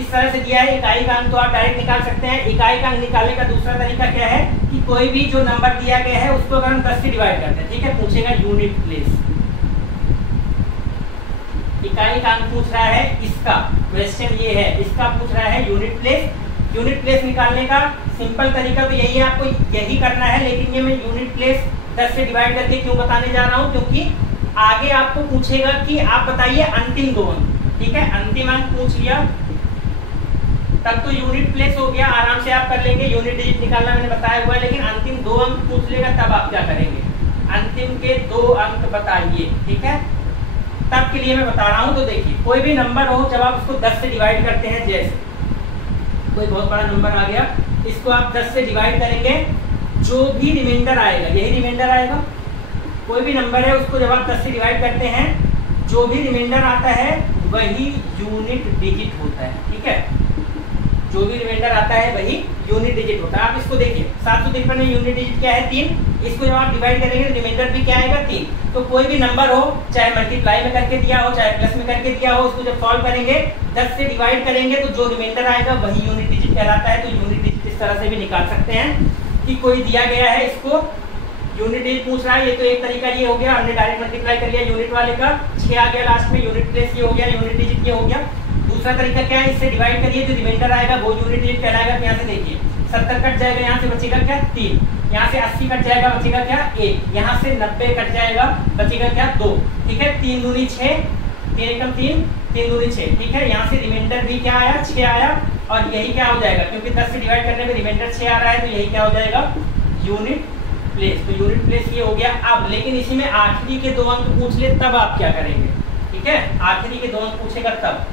इस तरह से दिया है इकाई का अंक, तो आप डायरेक्ट निकाल सकते हैं। इकाई का अंक निकालने का दूसरा तरीका क्या है कि कोई भी जो नंबर दिया गया है उसको अगर हम 10 से डिवाइड करते हैं, ठीक है, पूछेगा यूनिट प्लेस। इकाई का अंक पूछ रहा है, इसका क्वेश्चन ये है, इसका पूछ रहा है यूनिट प्लेस। यूनिट प्लेस निकालने का सिंपल तरीका तो यही है, आपको यही करना है। लेकिन ये मैं यूनिट प्लेस 10 से डिवाइड करके क्यों बताने जा रहा हूँ, क्योंकि आगे आपको पूछेगा कि आप बताइए अंतिम 2 अंक, ठीक है। अंतिम अंक पूछ लिया तब तो यूनिट प्लेस हो गया, आराम से आप कर लेंगे। यूनिट डिजिट निकालना मैंने बताया हुआ है। लेकिन अंतिम 2 अंक पूछ लेगा तब आप क्या करेंगे, अंतिम के 2 अंक बताइए, ठीक है। तब के लिए मैं बता रहा हूँ। तो देखिए कोई भी नंबर हो, जब आप उसको 10 से डिवाइड करते हैं, जैसे कोई बहुत बड़ा नंबर आ गया, इसको आप 10 से डिवाइड करेंगे, जो भी रिमाइंडर आएगा यही रिमाइंडर आएगा। कोई भी नंबर है उसको जब आप 10 से डिवाइड करते हैं, जो भी रिमाइंडर आता है वही यूनिट डिजिट होता है, ठीक है। जो भी रिमाइंडर आता है वही यूनिट डिजिट होता है। आप इसको देखिए 753 में यूनिट डिजिट क्या है 3। इसको जब आप डिवाइड करेंगे तो रिमाइंडर भी क्या आएगा 3। तो कोई भी नंबर हो, चाहे मल्टीप्लाई में करके दिया हो चाहे प्लस में करके दिया हो, उसको जब सॉल्व करेंगे 10 से डिवाइड करेंगे तो जो रिमाइंडर आएगा वही यूनिट डिजिट कहलाता है। तो यूनिट डिजिट इस तरह से भी निकाल सकते हैं कि कोई दिया गया है, इसको यूनिट डिजिट पूछ रहा है। ये तो एक तरीका ये हो गया, हमने डायरेक्ट मल्टीप्लाई कर लिया यूनिट वाले का, 6 आ गया लास्ट में, यूनिट प्लेस ये हो गया, यूनिट डिजिट ये हो गया। दूसरा तरीका क्या है, इससे डिवाइड करिए, जो रिमाइंडर आएगा वो यूनिट डिजिट कहलाएगा। यहाँ से देखिए 70 कट जाएगा, यहाँ से बचेगा क्या 3, यहाँ से 80 कट जाएगा, बचेगा क्या 1, यहाँ से 90 कट जाएगा, बचेगा क्या 2, ठीक है। 3 दूनी 6, 3 एकम 3, 3 दूनी 6, ठीक है। यहाँ से रिमाइंडर भी क्या आया 6 आया, और यही क्या हो जाएगा, क्योंकि 10 से डिवाइड करने में रिमाइंडर 6 आ रहा है, तो यही क्या हो जाएगा यूनिट प्लेस। तो यूनिट प्लेस ये हो गया। अब लेकिन इसी में आखिरी के 2 अंक पूछ ले तब आप क्या करेंगे, ठीक है। आखिरी के 2 अंक पूछेगा तब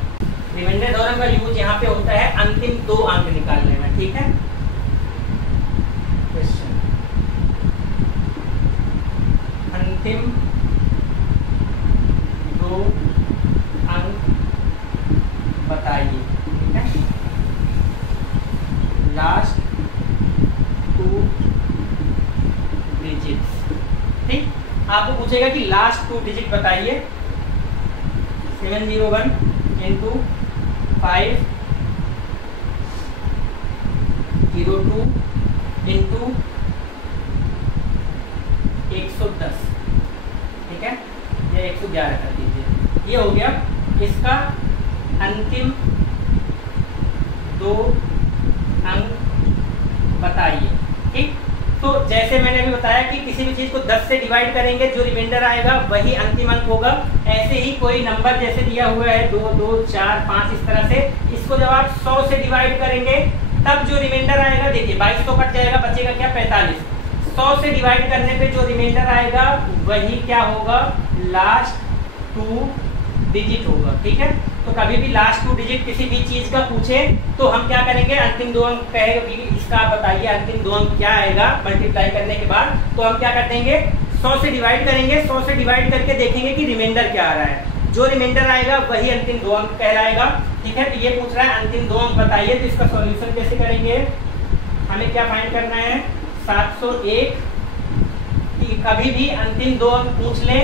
रिमाइंडर थ्योरम का यूज यहाँ पे होता है अंतिम 2 अंक निकालने में, ठीक है। क्वेश्चन अंतिम 2 अंक बताइए, ठीक है। लास्ट 2 डिजिट्स, ठीक। आपको पूछेगा कि लास्ट 2 डिजिट बताइए। 701 into 5 02 into 110, ठीक है। ये 111 कर दीजिए। ये हो गया इसका अंतिम 2 अंक बताइए, ठीक। तो जैसे मैंने अभी बताया कि किसी भी चीज को 10 से डिवाइड करेंगे, जो रिमाइंडर आएगा वही अंतिम अंक होगा। ऐसे ही कोई नंबर जैसे दिया हुआ है 2 2 4 5 इस तरह से, इसको जब आप 100 से डिवाइड करेंगे तब जो रिमाइंडर आएगा, देखिए 22 तो कट जाएगा, बचेगा क्या 45। 100 से डिवाइड करने पे जो रिमाइंडर आएगा वही क्या होगा लास्ट 2 डिजिट होगा, ठीक है। तो कभी भी लास्ट 2 डिजिट किसी भी चीज का पूछे तो हम क्या करेंगे, अंतिम 2 अंक कहेगा कि इसका आप बताइए अंतिम 2 अंक क्या आएगा मल्टीप्लाई करने के बाद, तो हम क्या कर देंगे 100 से डिवाइड करेंगे। 100 से डिवाइड करके देखेंगे कि रिमाइंडर क्या आ रहा है, जो रिमाइंडर आएगा वही अंतिम 2 अंक कहलाएगा, ठीक है। तो ये पूछ रहा है अंतिम 2 अंक बताइए, तो इसका सॉल्यूशन कैसे करेंगे, हमें क्या फाइंड करना है 701। कभी भी अंतिम 2 अंक पूछ ले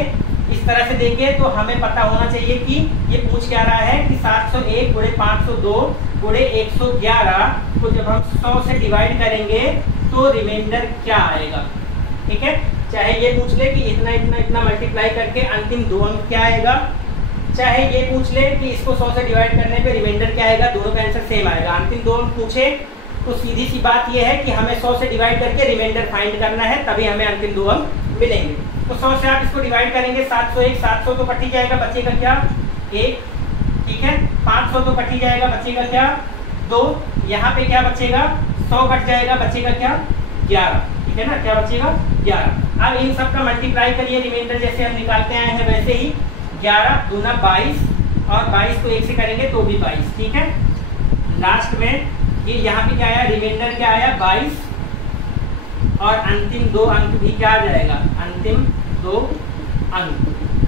इस तरह से देंगे तो हमें पता होना चाहिए कि ये पूछ क्या रहा है कि 701 गुणे 502 गुणे 111 को जब हम 100 से डिवाइड करेंगे तो रिमाइंडर क्या आएगा। ठीक है, चाहे ये पूछ ले कि इतना इतना इतना मल्टीप्लाई करके अंतिम 2 अंक क्या आएगा, चाहे ये पूछ ले कि इसको 100 से डिवाइड करने पे रिमाइंडर क्या आएगा, दोनों का आंसर सेम आएगा। अंतिम 2 अंक पूछे तो सीधी सी बात ये है कि हमें 100 से डिवाइड करके रिमाइंडर फाइंड करना है, तभी हमें अंतिम 2 अंक मिलेंगे। तो 100 से आप इसको डिवाइड करेंगे, 701 700 तो कट ही जाएगा, बचेगा क्या 1। ठीक है, 500 तो कट ही जाएगा, बचेगा क्या 2। यहाँ पे क्या बचेगा 100 कट जाएगा, बचेगा क्या 11। ठीक है ना, क्या बचेगा 11। अब इन सब का मल्टीप्लाई करिए, रिमाइंडर जैसे हम निकालते आए हैं वैसे ही 11 दूना 22 और 22 को 1 से करेंगे तो भी 22। ठीक है, लास्ट में ये यहाँ पे क्या आया, रिमाइंडर क्या आया 22 और अंतिम 2 अंक भी क्या आ जाएगा, अंतिम 2 अंक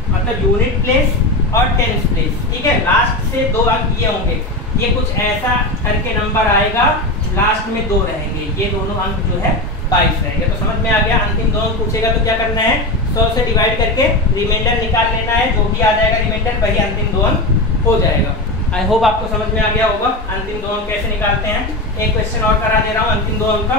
मतलब यूनिट प्लेस और टेंस प्लेस। ठीक है, लास्ट से 2 अंक ये होंगे, ये कुछ ऐसा करके नंबर आएगा, लास्ट में 2 रहेंगे, ये दोनों अंक जो है 22 रहेंगे। तो समझ में आ गया, अंतिम 2 अंक पूछेगा तो क्या करना है, 100 से डिवाइड करके रिमाइंडर निकाल लेना है, जो भी आ जाएगा रिमाइंडर वही अंतिम 2 अंक हो जाएगा। आई होप आपको समझ में आ गया होगा अंतिम 2 अंक कैसे निकालते हैं। एक क्वेश्चन और करा दे रहा हूँ अंतिम 2 अंक का।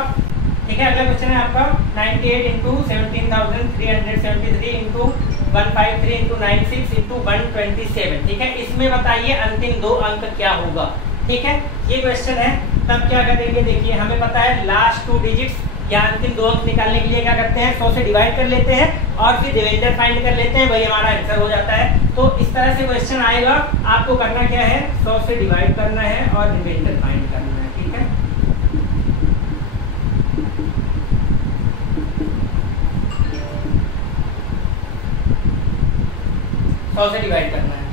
ठीक है, अगला क्वेश्चन है आपका 98 इंटू 17,373 इंटू 153 इंटू 96 इंटू 127। ठीक है, इसमें बताइए अंतिम 2 अंक क्या होगा। ठीक है, ये क्वेश्चन है। तब क्या करेंगे, देखिए हमें पता है लास्ट 2 डिजिट्स या अंतिम 2 अंक निकालने के लिए क्या करते हैं, 100 से डिवाइड कर लेते हैं और फिर रिमाइंडर फाइंड कर लेते हैं, वही हमारा आंसर हो जाता है। तो इस तरह से क्वेश्चन आएगा, आपको करना क्या है, 100 से डिवाइड करना है और रिमाइंडर फाइंड करना है। ठीक है, सौ से डिवाइड करना है।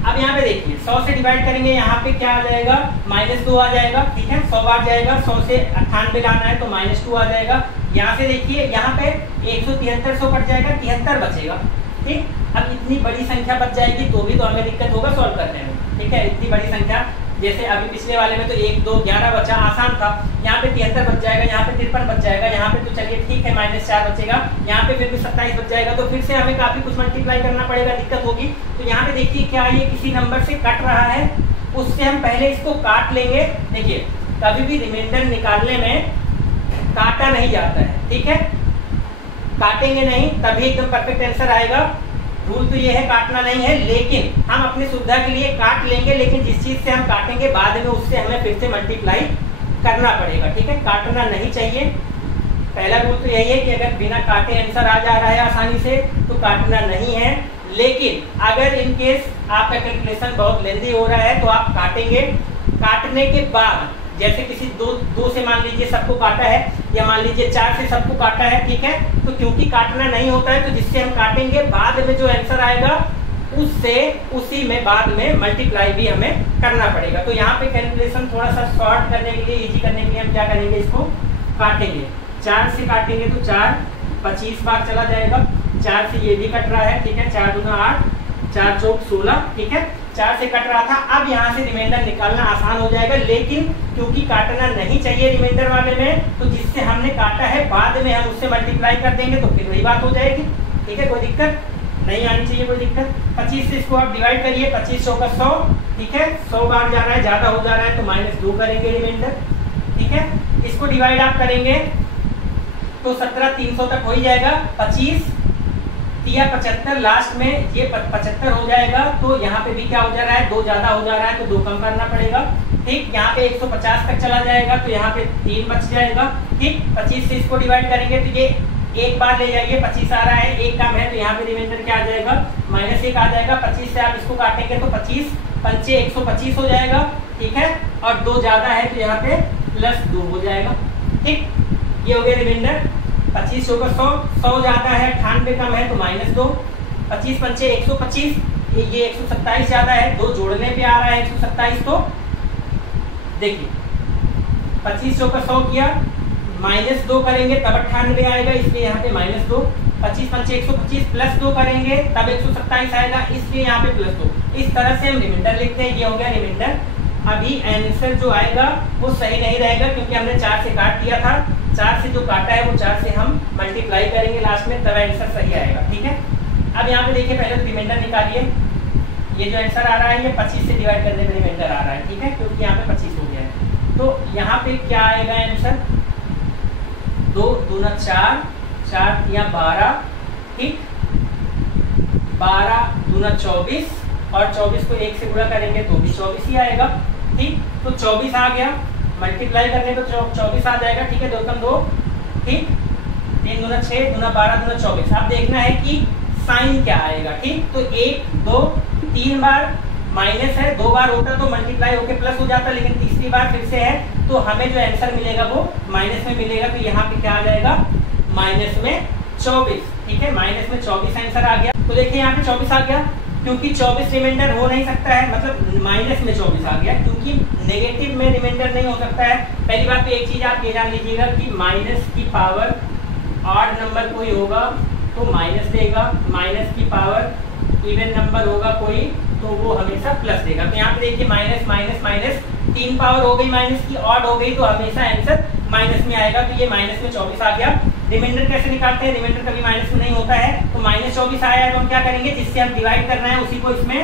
अब यहाँ पे देखिए 100 से डिवाइड करेंगे, यहाँ पे क्या आ जाएगा -2 आ जाएगा। ठीक है, 100 बार जाएगा, 100 से 98 लाना है तो -2 आ जाएगा। यहाँ से देखिए यहाँ पे 173 100 कट जाएगा, 73 बचेगा। ठीक, अब इतनी बड़ी संख्या बच जाएगी तो भी तो हमें दिक्कत होगा सॉल्व करने में। ठीक है, इतनी बड़ी संख्या, जैसे अभी पिछले वाले में तो 1 2 11 बचा, आसान था। यहाँ पे 73 बच जाएगा, यहाँ पे 53 बच जाएगा, यहाँ पे तो चलिए ठीक है -4 बचेगा, यहाँ पे फिर भी 27 बच जाएगा। तो फिर से हमें काफी कुछ मल्टीप्लाई करना पड़ेगा, दिक्कत होगी। तो यहाँ पे देखिए क्या ये किसी नंबर से कट रहा है, उससे हम पहले इसको काट लेंगे। देखिए कभी भी रिमाइंडर निकालने में काटा नहीं जाता है। ठीक है, काटेंगे नहीं तभी एकदम परफेक्ट आंसर आएगा। रूल तो ये है काटना नहीं है, लेकिन हम अपनी सुविधा के लिए काट लेंगे, लेकिन जिस चीज से हम काटेंगे बाद में उससे हमें फिर से मल्टीप्लाई करना पड़ेगा। ठीक है, काटना नहीं चाहिए। पहला रूल तो यही है कि अगर बिना काटे आंसर आ जा रहा है आसानी से तो काटना नहीं है। लेकिन अगर इन केस आपका कैलकुलेशन बहुत लेंथी हो रहा है तो आप काटेंगे। काटने के बाद जैसे किसी दो से मान लीजिए सबको काटा है, या मान लीजिए 4 से सबको काटा है। ठीक है, तो क्योंकि काटना नहीं होता है तो जिससे हम काटेंगे बाद में जो आंसर आएगा उससे उसी में बाद में मल्टीप्लाई भी हमें करना पड़ेगा। तो यहाँ पे कैलकुलेशन थोड़ा सा शॉर्ट करने के लिए, इजी करने के लिए हम क्या करेंगे, इसको काटेंगे। 4 से काटेंगे तो 4 25 बार चला जाएगा, 4 से ये भी कट रहा है। ठीक है, 4 दूना 8, 4 चौक 16। ठीक है, 4 से कट रहा था। अब यहाँ से रिमाइंडर निकालना आसान हो जाएगा, लेकिन क्योंकि काटना नहीं चाहिए रिमाइंडर वाले में, तो जिससे हमने काटा है बाद में हम उससे मल्टीप्लाई कर देंगे तो फिर वही बात हो जाएगी। ठीक है, कोई दिक्कत नहीं आनी चाहिए, कोई दिक्कत। 25 से इसको आप डिवाइड करिए, 25 100 का 100। ठीक है, 100 बार जा रहा है, ज्यादा हो जा रहा है तो -2 करेंगे रिमाइंडर। ठीक है, इसको डिवाइड आप करेंगे तो 17 300 तक हो ही जाएगा। 25 या 75 लास्ट में ये 75 हो जाएगा। तो यहाँ पे भी क्या हो जा रहा है, 2 ज्यादा हो जा रहा है तो 2 कम करना पड़ेगा। ठीक, यहाँ पे 150 तक चला जाएगा तो यहाँ पे 3 बच जाएगा। ठीक, 25 से इसको डिवाइड करेंगे तो ये एक बार ले जाइए, 25 आ रहा है, 1 कम है तो यहाँ पे रिमाइंडर क्या आ जाएगा, -1 आ जाएगा। 25 से आप इसको काटेंगे तो 25 5 125 हो जाएगा। ठीक है, और 2 ज्यादा है तो यहाँ पे +2 हो जाएगा। ठीक, ये हो गया रिमाइंडर। 25 होगा 100, 100 ज्यादा है, 98 कम है तो -2। 25 5 125, ये 127 ज्यादा है, 2 जोड़ने पे आ रहा है 127। तो देखिए 25 का 100 किया, -2 करेंगे तब 98 आएगा, इसलिए यहाँ पे -2। 25 5 125 +2 करेंगे तब 127 आएगा, इसलिए यहाँ पे +2। इस तरह से हम रिमाइंडर लिखते हैं। ये हो गया रिमाइंडर। अभी आंसर जो आएगा वो सही नहीं रहेगा, क्योंकि हमने 4 से काट दिया था। 4 से जो काटा है वो 4 से हम मल्टीप्लाई करेंगे लास्ट में, तब आंसर सही आएगा। ठीक है, अब यहाँ पे देखिए पहले तो रिमाइंडर निकालिए। ये जो आंसर आ रहा है ये 25 से डिवाइड करने पे रिमाइंडर आ रहा है, ठीक है, क्योंकि यहाँ पे 25 हो गया है। तो यहाँ पे क्या आएगा आंसर, 2 दूना 4, 4 तिया 12, ठीक, 12 दूना 24 और 24 को 1 से गुणा करेंगे तो भी 24 ही आएगा, ठीक। तो 24 आ गया, मल्टीप्लाई करने पे 24 आ जाएगा, ठीक है, 2 कम 2, ठीक, 3 दूना 6, दूना 12, दूना 24। अब देखना है कि साइन क्या आएगा, ठीक। तो 1 2 3 बार माइनस है, 2 बार होता तो मल्टीप्लाई होके प्लस हो जाता, लेकिन तीसरी बार फिर से है तो हमें जो आंसर मिलेगा वो माइनस में मिलेगा। तो यहाँ पे क्या आ जाएगा, माइनस में 24, ठीक है, माइनस में 24 आंसर आ गया। तो देखिए यहाँ पे 24 आ गया, क्योंकि 24 रिमाइंडर हो नहीं सकता है, मतलब माइनस में 24 आ गया, क्योंकि नेगेटिव में रिमाइंडर नहीं हो सकता है। पहली बात तो एक चीज आप ये जान लीजिएगा कि माइनस की पावर ऑड नंबर कोई होगा तो माइनस देगा, माइनस की पावर इवन नंबर होगा कोई तो वो हमेशा प्लस देगा। तो यहाँ पे देखिए माइनस माइनस माइनस 3 पावर हो गई माइनस की, ऑड हो गई तो हमेशा आंसर माइनस में आएगा। तो ये माइनस में 24 आ गया। रिमाइंडर कैसे निकालते हैं, रिमाइंडर कभी माइनस में नहीं होता है। तो माइनस 24 आया है तो हम क्या करेंगे, जिससे हम डिवाइड करना है उसी को इसमें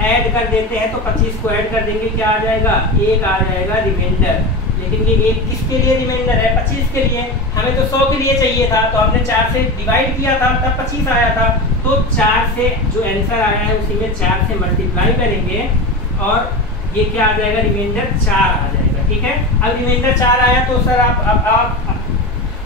ऐड कर देते हैं। तो 25 को ऐड कर देंगे, क्या आ जाएगा, 1 आ जाएगा रिमाइंडर। लेकिन ये 1 किसके लिए रिमाइंडर है, 25 के लिए। हमें तो 100 के लिए चाहिए था तो हमने 4 से डिवाइड किया था तब 25 आया था। तो 4 से जो आंसर आया है उसी में 4 से मल्टीप्लाई करेंगे और ये क्या आ जाएगा, रिमाइंडर 4 आ जाएगा, ठीक है। अब रिमाइंडर 4 आया तो सर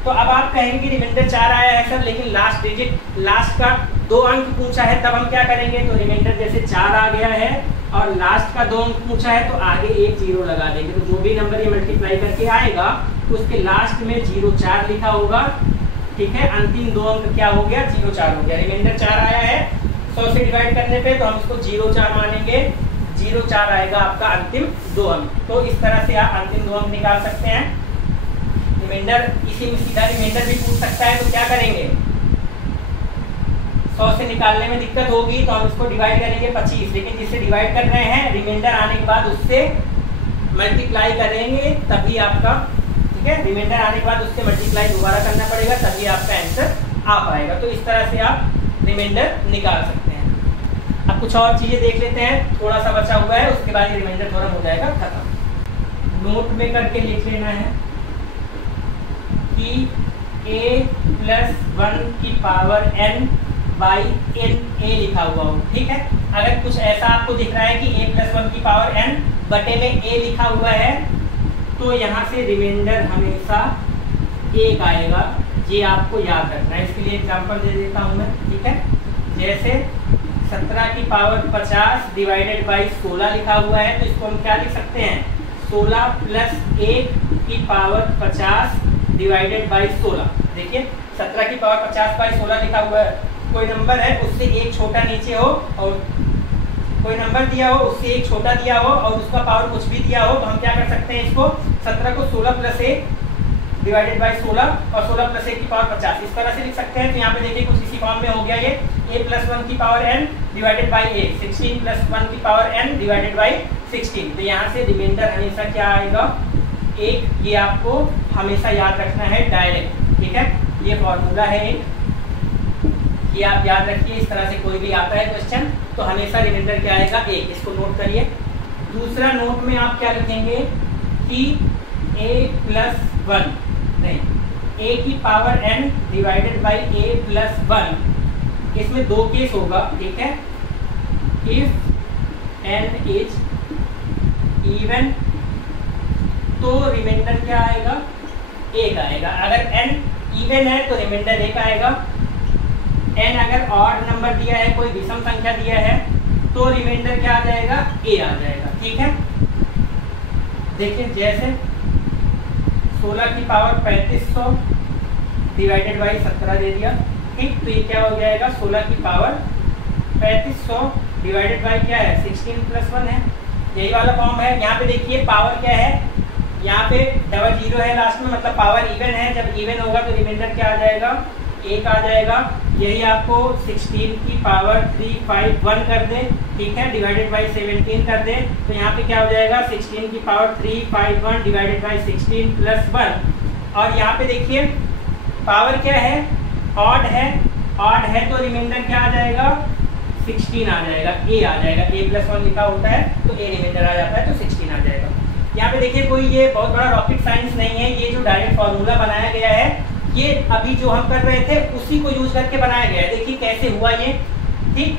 अब आप कहेंगे रिमाइंडर 4 आया है सर, लेकिन लास्ट डिजिट, लास्ट का 2 अंक पूछा है, तब हम क्या करेंगे, तो रिमाइंडर जैसे 4 आ गया है और लास्ट का 2 अंक पूछा है तो आगे एक 0 लगा देंगे। तो जो भी नंबर ये मल्टीप्लाई करके आएगा तो उसके लास्ट में 04 लिखा होगा, ठीक है। अंतिम 2 अंक क्या हो गया, 04 हो गया। रिमाइंडर 4 आया है 100 से डिवाइड करने पे, तो हम इसको 04 मानेंगे, 04 आएगा आपका अंतिम 2 अंक। तो इस तरह से आप अंतिम 2 अंक निकाल सकते हैं। रिमाइंडर इसी में सीधा रिमाइंडर भी पूछ सकता है, तो क्या करेंगे, 100 से निकालने में दिक्कत होगी तो हम इसको डिवाइड करेंगे 25, लेकिन जिससे डिवाइड कर रहे हैं रिमाइंडर आने के बाद उससे मल्टीप्लाई करेंगे तभी आपका, ठीक है, रिमाइंडर आने के बाद उससे मल्टीप्लाई दोबारा करना पड़ेगा तभी आपका आंसर आ पाएगा। तो इस तरह से आप रिमाइंडर निकाल सकते हैं। अब कुछ और चीजें देख लेते हैं, थोड़ा सा बचा हुआ है, उसके बाद ये रिमाइंडर थोड़ा हो जाएगा खत्म। नोट में करके लिख लेना है कि a+1 की power n by n a लिखा हुआ हो, ठीक है। अगर कुछ ऐसा आपको दिख रहा है कि a+1 की पावर n बटे में a लिखा हुआ है तो यहाँ से रिमाइंडर हमेशा 1 आएगा, ये आपको याद रखना है। इसके लिए एग्जांपल दे देता हूँ मैं, ठीक है। जैसे 17 की पावर 50 डिवाइडेड बाई 16 लिखा हुआ है तो इसको हम क्या लिख सकते हैं, 16 + 1 की पावर 50 डिवाइडेड बाई 16। देखिए 17 की पावर 50 बाई 16 लिखा हुआ है। कोई नंबर है उससे एक छोटा नीचे हो और कोई नंबर दिया हो उससे एक छोटा दिया हो और उसका पावर कुछ भी दिया हो तो हम क्या कर सकते हैं, इसको 17 को 16 + 1 डिवाइडेड बाई 16 और 16 + 1 की पावर 50 इस तरह से लिख सकते हैं। तो यहाँ पे देखिए कुछ इसी फॉर्म में हो गया ये a+1 की power n divided by a, 16 + 1 की पावर n डिवाइडेड बाई 16। तो यहाँ से रिमाइंडर हमेशा क्या आएगा, 1। ये आपको हमेशा याद रखना है डायरेक्ट, ठीक है। ये फॉर्मूला है एक, ये आप याद रखिए। इस तरह से कोई भी आता है क्वेश्चन तो हमेशा रिमाइंडर क्या आएगा, 1। इसको नोट करिए। दूसरा नोट में आप क्या लिखेंगे कि a+1 नहीं, a की power n divided by a+1। इसमें 2 केस होगा, ठीक है। इफ n इज इवन तो रिमाइंडर क्या आएगा, 1 आएगा। अगर n इवन है तो रिमाइंडर 1 आएगा। n अगर ऑड नंबर दिया है, कोई विषम संख्या दिया है तो रिमाइंडर क्या आ जाएगा, a आ जाएगा, ठीक है। देखिए जैसे 16 की पावर 3500 डिवाइडेड बाई 17 दे दिया, ठीक। तो ये क्या हो जाएगा, 16 की पावर 3500 डिवाइडेड बाई क्या है, 16 + 1 है, यही वाला फॉर्म है। यहाँ पे देखिए पावर क्या है, यहाँ पे डबल 0 है लास्ट में, मतलब पावर इवन है। जब इवन होगा तो रिमाइंडर क्या आ जाएगा, 1 आ जाएगा। यही आपको 16 की पावर 351 कर दे, ठीक है, डिवाइडेड बाई 17 कर दे तो यहाँ पे क्या हो जाएगा, 16 की पावर 351 डिवाइडेड बाई 16 + 1। और यहाँ पे देखिए पावर क्या है, ऑड है ऑड है तो रिमाइंडर क्या आ जाएगा, 16 आ जाएगा, ए आ जाएगा, a+1 लिखा होता है तो ए रिमाइंडर आ जाता है तो 16 आ जाएगा। यहाँ पे देखिए कोई ये बहुत बड़ा रॉकेट साइंस नहीं है, ये जो डायरेक्ट फॉर्मूला बनाया गया है ये अभी जो हम कर रहे थे उसी को यूज करके बनाया गया है। देखिए कैसे हुआ ये, ठीक,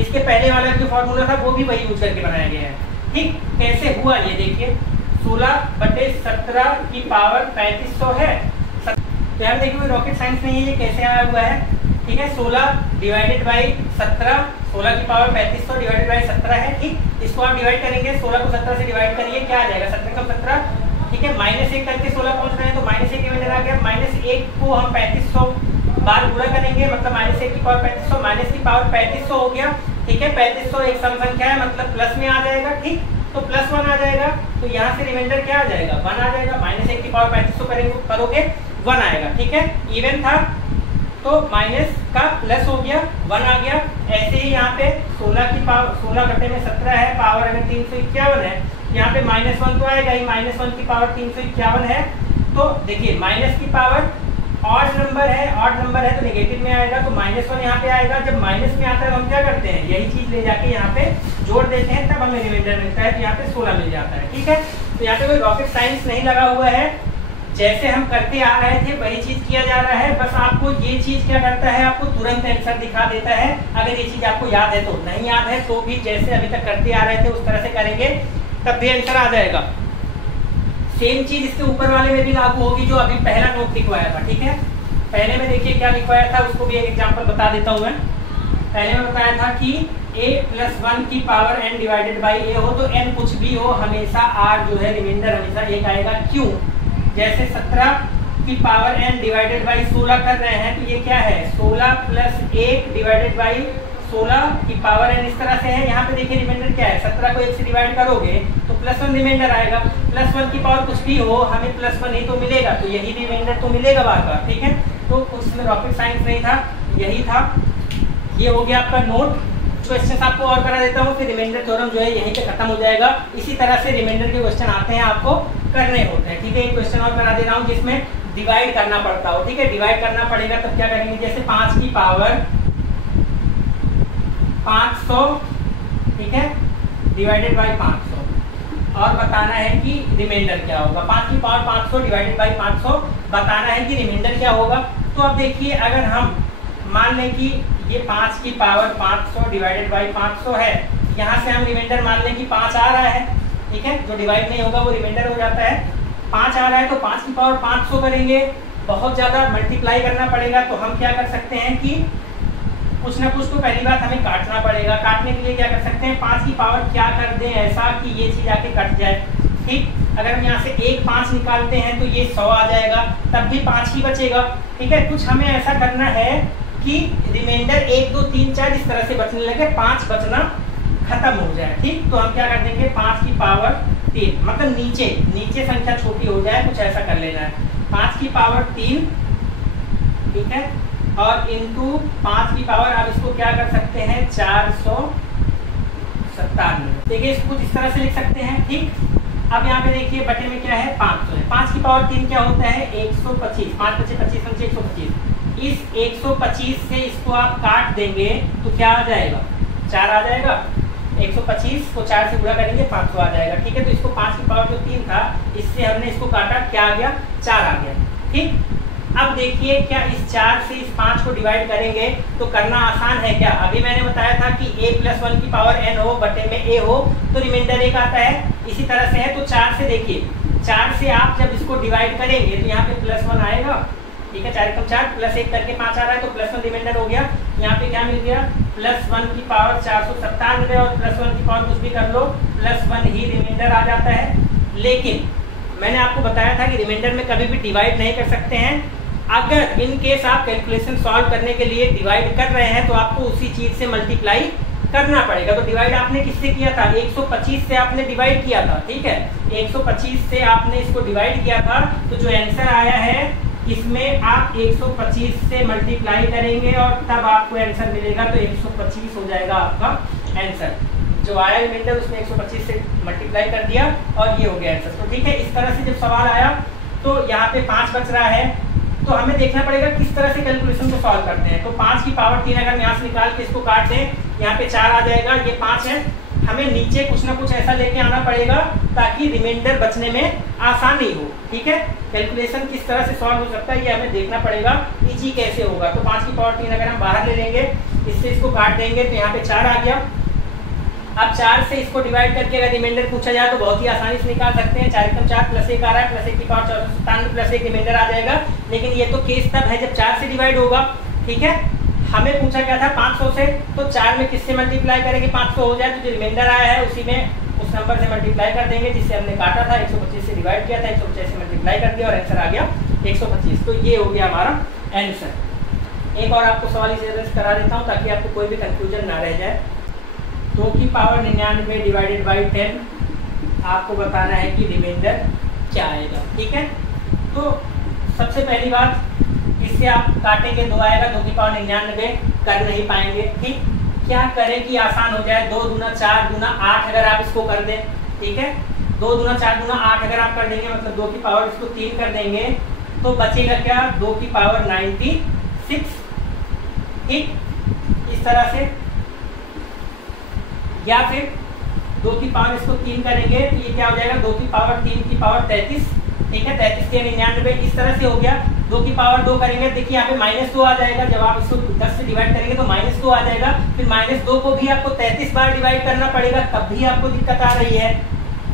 इसके पहले वाला जो फॉर्मूला था वो भी वही यूज करके बनाया गया है। ठीक, कैसे हुआ ये देखिए, 16/17 की पावर 3500 है। तो यार देखिए कोई रॉकेट साइंस नहीं है, ये कैसे आया हुआ है, ठीक है। 16 डिवाइडेड बाई 17, 16 की पावर 3500 डिवाइडेड बाई 17 है, ठीक। इसको आप डिवाइड करेंगे, 16 को 17 से डिवाइड करिए, क्या आ जाएगा, 17 का 17, ठीक है। -1 करके 16 पहुंच रहे हैं तो -1 रिमाइंडर आ गया। -1 को हम 3500 बार गुणा करेंगे, मतलब -1 की पावर 3500 माइनस की पावर 3500 हो गया, ठीक है। 3500 एक सम संख्या है, मतलब प्लस में आ जाएगा, ठीक, तो +1 आ जाएगा। तो यहाँ से रिमाइंडर क्या आ जाएगा, 1 आ जाएगा। -1 की पावर 3500 करोगे 1 आएगा, ठीक है। इवन था तो माइनस का प्लस हो गया, 1 आ गया। ऐसे ही यहाँ पे 16 की पावर 16/17 है, पावर अगर 351 है, यहाँ पे -1 तो आएगा ही, -1 की पावर 351 है। तो देखिए माइनस की पावर ऑड नंबर है तो नेगेटिव में आएगा, तो -1 यहाँ पे आएगा। जब माइनस में आता है तो हम क्या करते हैं, यही चीज ले जाके यहाँ पे जोड़ देते हैं, तब हमें रिमाइंडर मिलता है, तो यहाँ पे 16 मिल जाता है, ठीक है। तो यहाँ पे कोई रॉकेट साइंस नहीं लगा हुआ है, जैसे हम करते आ रहे थे वही चीज किया जा रहा है। बस आपको ये चीज क्या करता है, आपको तुरंत आंसर दिखा देता है। अगर ये चीज आपको याद है तो, नहीं याद है तो भी जैसे अभी तक करते आ रहे थे उस तरह से करेंगे तब भी आंसर आ जाएगा। सेम चीज इसके ऊपर वाले में भी लागू होगी जो अभी पहला नोट लिखवाया था, ठीक है। पहले में देखिए क्या लिखवाया था, उसको भी एक एग्जांपल बता देता हूं मैं। पहले में बताया था कि a+1 की power n divided by a हो तो n कुछ भी हो, हमेशा r जो है रिमाइंडर हमेशा 1 आएगा। क्यों, जैसे 17 की पावर n डिवाइडेड बाई 16 कर रहे हैं तो ये क्या है, 16 + 1 डिवाइडेड बाई 16 की पावर n इस तरह से है। यहाँ पे देखिए रिमाइंडर क्या है, 17 को 1 से डिवाइड करोगे तो +1 रिमाइंडर आएगा। +1 की पावर कुछ भी हो, हमें +1 ही तो मिलेगा, तो यही रिमाइंडर तो मिलेगा बार बार, ठीक है। तो उसमें रॉकेट साइंस नहीं था, यही था। ये हो गया आपका नोट। क्वेश्चन आपको और करा देता हूँ, फिर रिमाइंडर थ्योरम जो है यहीं पे खत्म हो जाएगा। इसी तरह से रिमाइंडर के क्वेश्चन आते हैं, आपको करने होते हैं, ठीक है। एक क्वेश्चन और करा दे रहा हूँ जिसमें डिवाइड करना पड़ता हो, ठीक है। डिवाइड करना पड़ेगा तब क्या करेंगे, जैसे 5 की पावर 500, ठीक है, डिवाइडेड बाई 500, और बताना है कि रिमाइंडर क्या होगा। 5 की पावर 500 डिवाइडेड बाई 500 बताना है कि रिमाइंडर क्या होगा। तो अब देखिए अगर हम मान लें कि ये 5 की पावर 500 डिवाइडेड बाई 500 है, यहाँ से हम रिमाइंडर मान लें कि 5 आ रहा है, ठीक है। जो डिवाइड नहीं होगा वो रिमाइंडर हो जाता है। 5 आ रहा है तो 5 की पावर 500 करेंगे, बहुत ज़्यादा मल्टीप्लाई करना पड़ेगा। तो हम क्या कर सकते हैं कि कुछ ना कुछ तो पहली बात हमें काटना पड़ेगा। काटने के लिए क्या कर सकते हैं, 5 की पावर क्या कर दें ऐसा कि ये चीज़ आके कट जाए, ठीक। अगर हम यहाँ से 1 5 निकालते हैं तो ये 100 आ जाएगा, तब भी 5 ही बचेगा, ठीक है। कुछ हमें ऐसा करना है कि रिमाइंडर 1 2 3 4 इस तरह से बचने लगे, 5 बचना खत्म हो जाए, ठीक। तो हम क्या कर देंगे, 5 की पावर 3, मतलब नीचे संख्या छोटी हो जाए, कुछ ऐसा कर लेना है। 5 की पावर 3, ठीक है, और इंटू 5 की पावर, अब इसको क्या कर सकते हैं, 497। देखिए इसको कुछ इस तरह से लिख सकते हैं, ठीक। अब यहाँ पे देखिए बटे में क्या है, 500 है। 5 की पावर 3 क्या होता है, 125, 5 × 25 = 125। इस 125 से इसको आप काट देंगे तो क्या आ जाएगा, 4 आ जाएगा। 125 को 4 से गुणा करेंगे 500 आ जाएगा, ठीक है। तो इसको 5 की पावर जो 3 था, इससे हमने इसको काटा, क्या आ गया, 4 आ गया, ठीक। अब देखिए क्या इस 4 से इस 5 को डिवाइड करेंगे तो करना आसान है क्या। अभी मैंने बताया था कि a+1 की पावर n हो बटे में a हो तो रिमाइंडर 1 आता है। इसी तरह से है तो 4 से देखिए, 4 से आप जब इसको डिवाइड करेंगे तो यहाँ पे +1 आएगा, ठीक है। 4 × 4 +1 करके 5 आ रहा है तो +1 रिमाइंडर हो गया। यहाँ पे क्या मिल गया, +1 की पावर 497, और +1 की पावर कुछ भी कर लो, +1 ही रिमाइंडर आ जाता है। लेकिन मैंने आपको बताया था कि रिमाइंडर में कभी भी डिवाइड नहीं कर सकते हैं। अगर इन केस आप कैलकुलेशन सॉल्व करने के लिए डिवाइड कर रहे हैं तो आपको उसी चीज से मल्टीप्लाई करना पड़ेगा। तो डिवाइड आपने किससे किया था, 125 से आपने डिवाइड किया था, ठीक है। 125 से आपने इसको डिवाइड किया था, तो जो आंसर आया है इसमें आप 125 से मल्टीप्लाई करेंगे और तब आपको आंसर मिलेगा। तो 125 हो जाएगा आपका आंसर। जो आया रिमाइंडर उसमें 125 से मल्टीप्लाई कर दिया और ये हो गया आंसर। तो ठीक है, इस तरह से जब सवाल आया तो यहाँ पे 5 बच रहा है, तो हमें देखना पड़ेगा किस तरह से कैलकुलेशन को सॉल्व करते हैं। तो 5 की पावर 3 अगर हम यहाँ से निकाल के इसको काट दें, यहाँ पे 4 आ जाएगा, ये 5 है। हमें नीचे कुछ ना कुछ ऐसा लेके आना पड़ेगा ताकि रिमाइंडर बचने में आसानी हो। ठीक है, कैलकुलेशन किस तरह से सॉल्व हो सकता है ये हमें देखना पड़ेगा, इजी कैसे होगा। तो 5 की पावर 3 अगर हम बाहर ले लेंगे, इससे इसको काट देंगे तो यहाँ पे 4 आ गया। अब 4 से इसको डिवाइड करके अगर रिमाइंडर पूछा जाए तो बहुत ही आसानी से निकाल सकते हैं। 4 एकम 4 प्लस 1 आ रहा है, प्लस 1 की पावर 497 प्लस 1 रिमाइंडर आ जाएगा। लेकिन ये तो केस तब है जब 4 से डिवाइड होगा। ठीक है, हमें पूछा गया था 500 से, तो 4 में किससे मल्टीप्लाई करेंगे 500 हो जाए, तो जो रिमाइंडर आया है उसी में उस नंबर से मल्टीप्लाई कर देंगे जिससे हमने काटा था। 125 से डिवाइड किया था, 150 से मल्टीप्लाई कर दिया और आंसर आ गया 125। तो ये हो गया हमारा आंसर। एक और आपको सवाल इसे करा देता हूँ ताकि आपको कोई भी कंफ्यूजन ना रह जाए। 2 की पावर 99 डिवाइडेड बाई 10, आपको बताना है कि रिमाइंडर क्या आएगा। ठीक है, तो सबसे पहली बात, इससे आप काटेंगे 2 आएगा, 2 की पावर 99 कर नहीं पाएंगे। ठीक, क्या करें कि आसान हो जाए, 2 दूना 4 दूना 8 अगर आप इसको कर दें। ठीक है, 2 दूना 4 दूना 8 अगर आप कर देंगे, मतलब 2 की पावर इसको 3 कर देंगे तो बचेगा क्या, 2 की पावर 96। ठीक, इस तरह से, या फिर 2 की पावर इसको 3 करेंगे तो ये क्या हो जाएगा, 2 की पावर 3 की पावर 33। ठीक है, 33 के 99 इस तरह से हो गया। 2 की पावर 2 करेंगे, देखिए यहाँ पे -2 आ जाएगा। जब आप इसको 10 से डिवाइड करेंगे तो -2 आ जाएगा। फिर -2 को भी आपको 33 बार डिवाइड करना पड़ेगा, तब भी आपको दिक्कत आ रही है।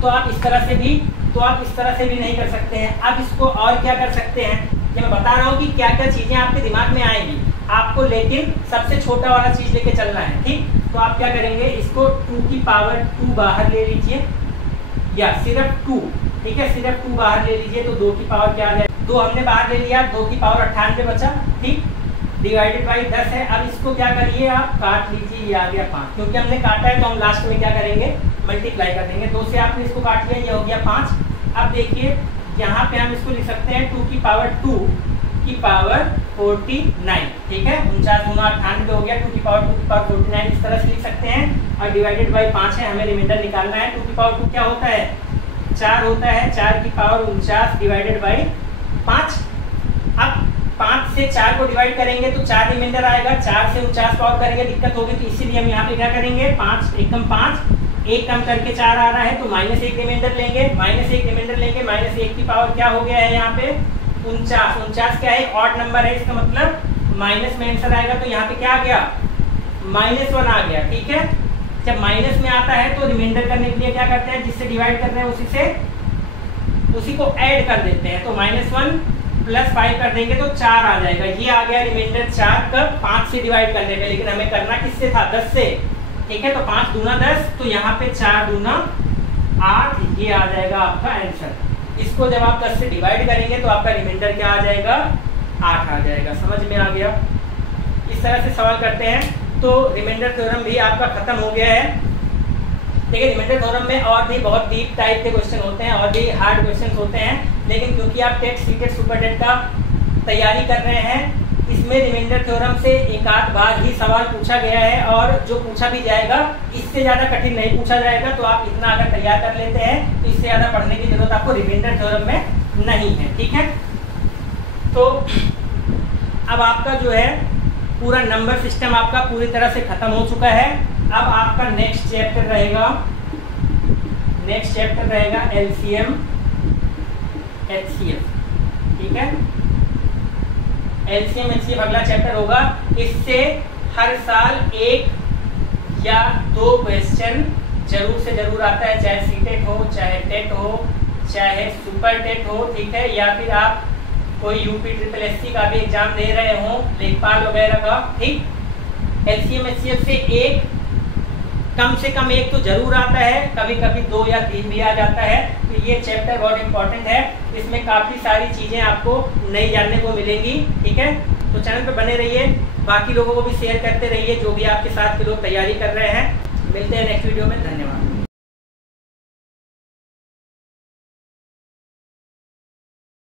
तो आप इस तरह से भी नहीं कर सकते हैं। अब इसको और क्या कर सकते हैं, ये मैं बता रहा हूँ कि क्या क्या चीजें आपके दिमाग में आएंगी आपको, लेकिन सबसे छोटा वाला चीज लेके चलना है। ठीक, तो आप क्या करेंगे, इसको 2 की पावर 2 बाहर ले लीजिए, या सिर्फ 2। ठीक है, सिर्फ 2 बाहर ले लीजिए तो 2 की पावर क्या आ जाएगा, 2 हमने बाहर ले लिया, 2 की पावर 98 बचा। ठीक, डिवाइडेड बाई 10 है। अब इसको क्या करिए, आप काट लीजिए, ये आ गया 5, क्योंकि हमने काटा है तो हम लास्ट में क्या करेंगे, मल्टीप्लाई कर देंगे। 2 से आपने इसको काट लिया, ये हो गया 5। अब देखिए यहाँ पे हम इसको लिख सकते हैं 2 की पावर 2 की पावर 49। ठीक है, 49 गुना 98 हो गया, 2 की पावर 49 इस तरह से लिख सकते हैं। और डिवाइडेड बाई 5 है, हमें रिमाइंडर निकालना है। 2 की पावर 2 क्या होता है, 4 होता है। 4 की पावर 49 डिवाइडेड बाई 5। अब 5 से 4 को डिवाइड करेंगे तो 4 रिमाइंडर आएगा। 4 से 49 पावर करेंगे दिक्कत होगी, तो इसीलिए हम यहाँ पे क्या करेंगे, 5 एकम 5, 1 कम करके 4 आ रहा है तो -1 रिमाइंडर लेंगे, -1 रिमाइंडर लेंगे। -1 की पावर क्या हो गया है यहाँ पे 49। 49 क्या है, ऑड नंबर है, इसका मतलब माइनस में आंसर आएगा। तो यहाँ पे क्या आ गया, -1 आ गया। ठीक है, जब माइनस में आता है तो रिमाइंडर करने के लिए क्या करते हैं, जिससे डिवाइड कर रहे हैं उसी को ऐड कर देते हैं। तो -1 प्लस 5 कर देंगे तो 4 आ जाएगा। ये आ गया रिमाइंडर 4 का 5 से डिवाइड करने का, लेकिन हमें करना किससे था, 10 से। ठीक है, तो 5 दूना 10, तो यहाँ पे 4 दूना 8, ये आ जाएगा आपका आंसर। इसको जब आप 10 से डिवाइड करेंगे तो आपका रिमाइंडर क्या आ जाएगा, 8 आ जाएगा। समझ में आ गया, इस तरह से सवाल करते हैं। तो रिमाइंडर थ्योरम भी आपका खत्म हो गया है। देखिए, रिमाइंडर थ्योरम में और भी बहुत डीप टाइप के क्वेश्चन होते हैं और भी हार्ड क्वेश्चन होते हैं, लेकिन क्योंकि आप टेट, सीटेट, सुपरटेट का तैयारी कर रहे हैं, इसमें रिमाइंडर थ्योरम से एक आध बार ही सवाल पूछा गया है, और जो पूछा भी जाएगा इससे ज्यादा कठिन नहीं पूछा जाएगा। तो आप इतना अगर तैयार कर लेते हैं तो इससे ज्यादा पढ़ने की जरूरत आपको रिमाइंडर थ्योरम में नहीं है। ठीक है, तो अब आपका जो है पूरा नंबर सिस्टम आपका पूरी तरह से खत्म हो चुका है। अब आपका नेक्स्ट चैप्टर रहेगा एलसीएम एचसीएफ। ठीक है, एलसीएम एचसीएफ अगला चैप्टर होगा। इससे हर साल 1 या 2 क्वेश्चन जरूर से जरूर आता है, चाहे सीटेट हो, चाहे टेट हो, चाहे सुपर टेट हो। ठीक है, या फिर आप कोई यूपी SSSC का भी एग्जाम दे रहे हो, लेखपाल वगैरह का। ठीक, एलसीएम एचसीएफ से कम से कम 1 तो जरूर आता है, कभी कभी 2 या 3 भी आ जाता है। तो ये चैप्टर बहुत इंपॉर्टेंट है, इसमें काफी सारी चीजें आपको नई जानने को मिलेंगी। ठीक है, तो चैनल पर बने रहिए, बाकी लोगों को भी शेयर करते रहिए जो भी आपके साथ के लोग तैयारी कर रहे हैं। मिलते हैं नेक्स्ट वीडियो में, धन्यवाद।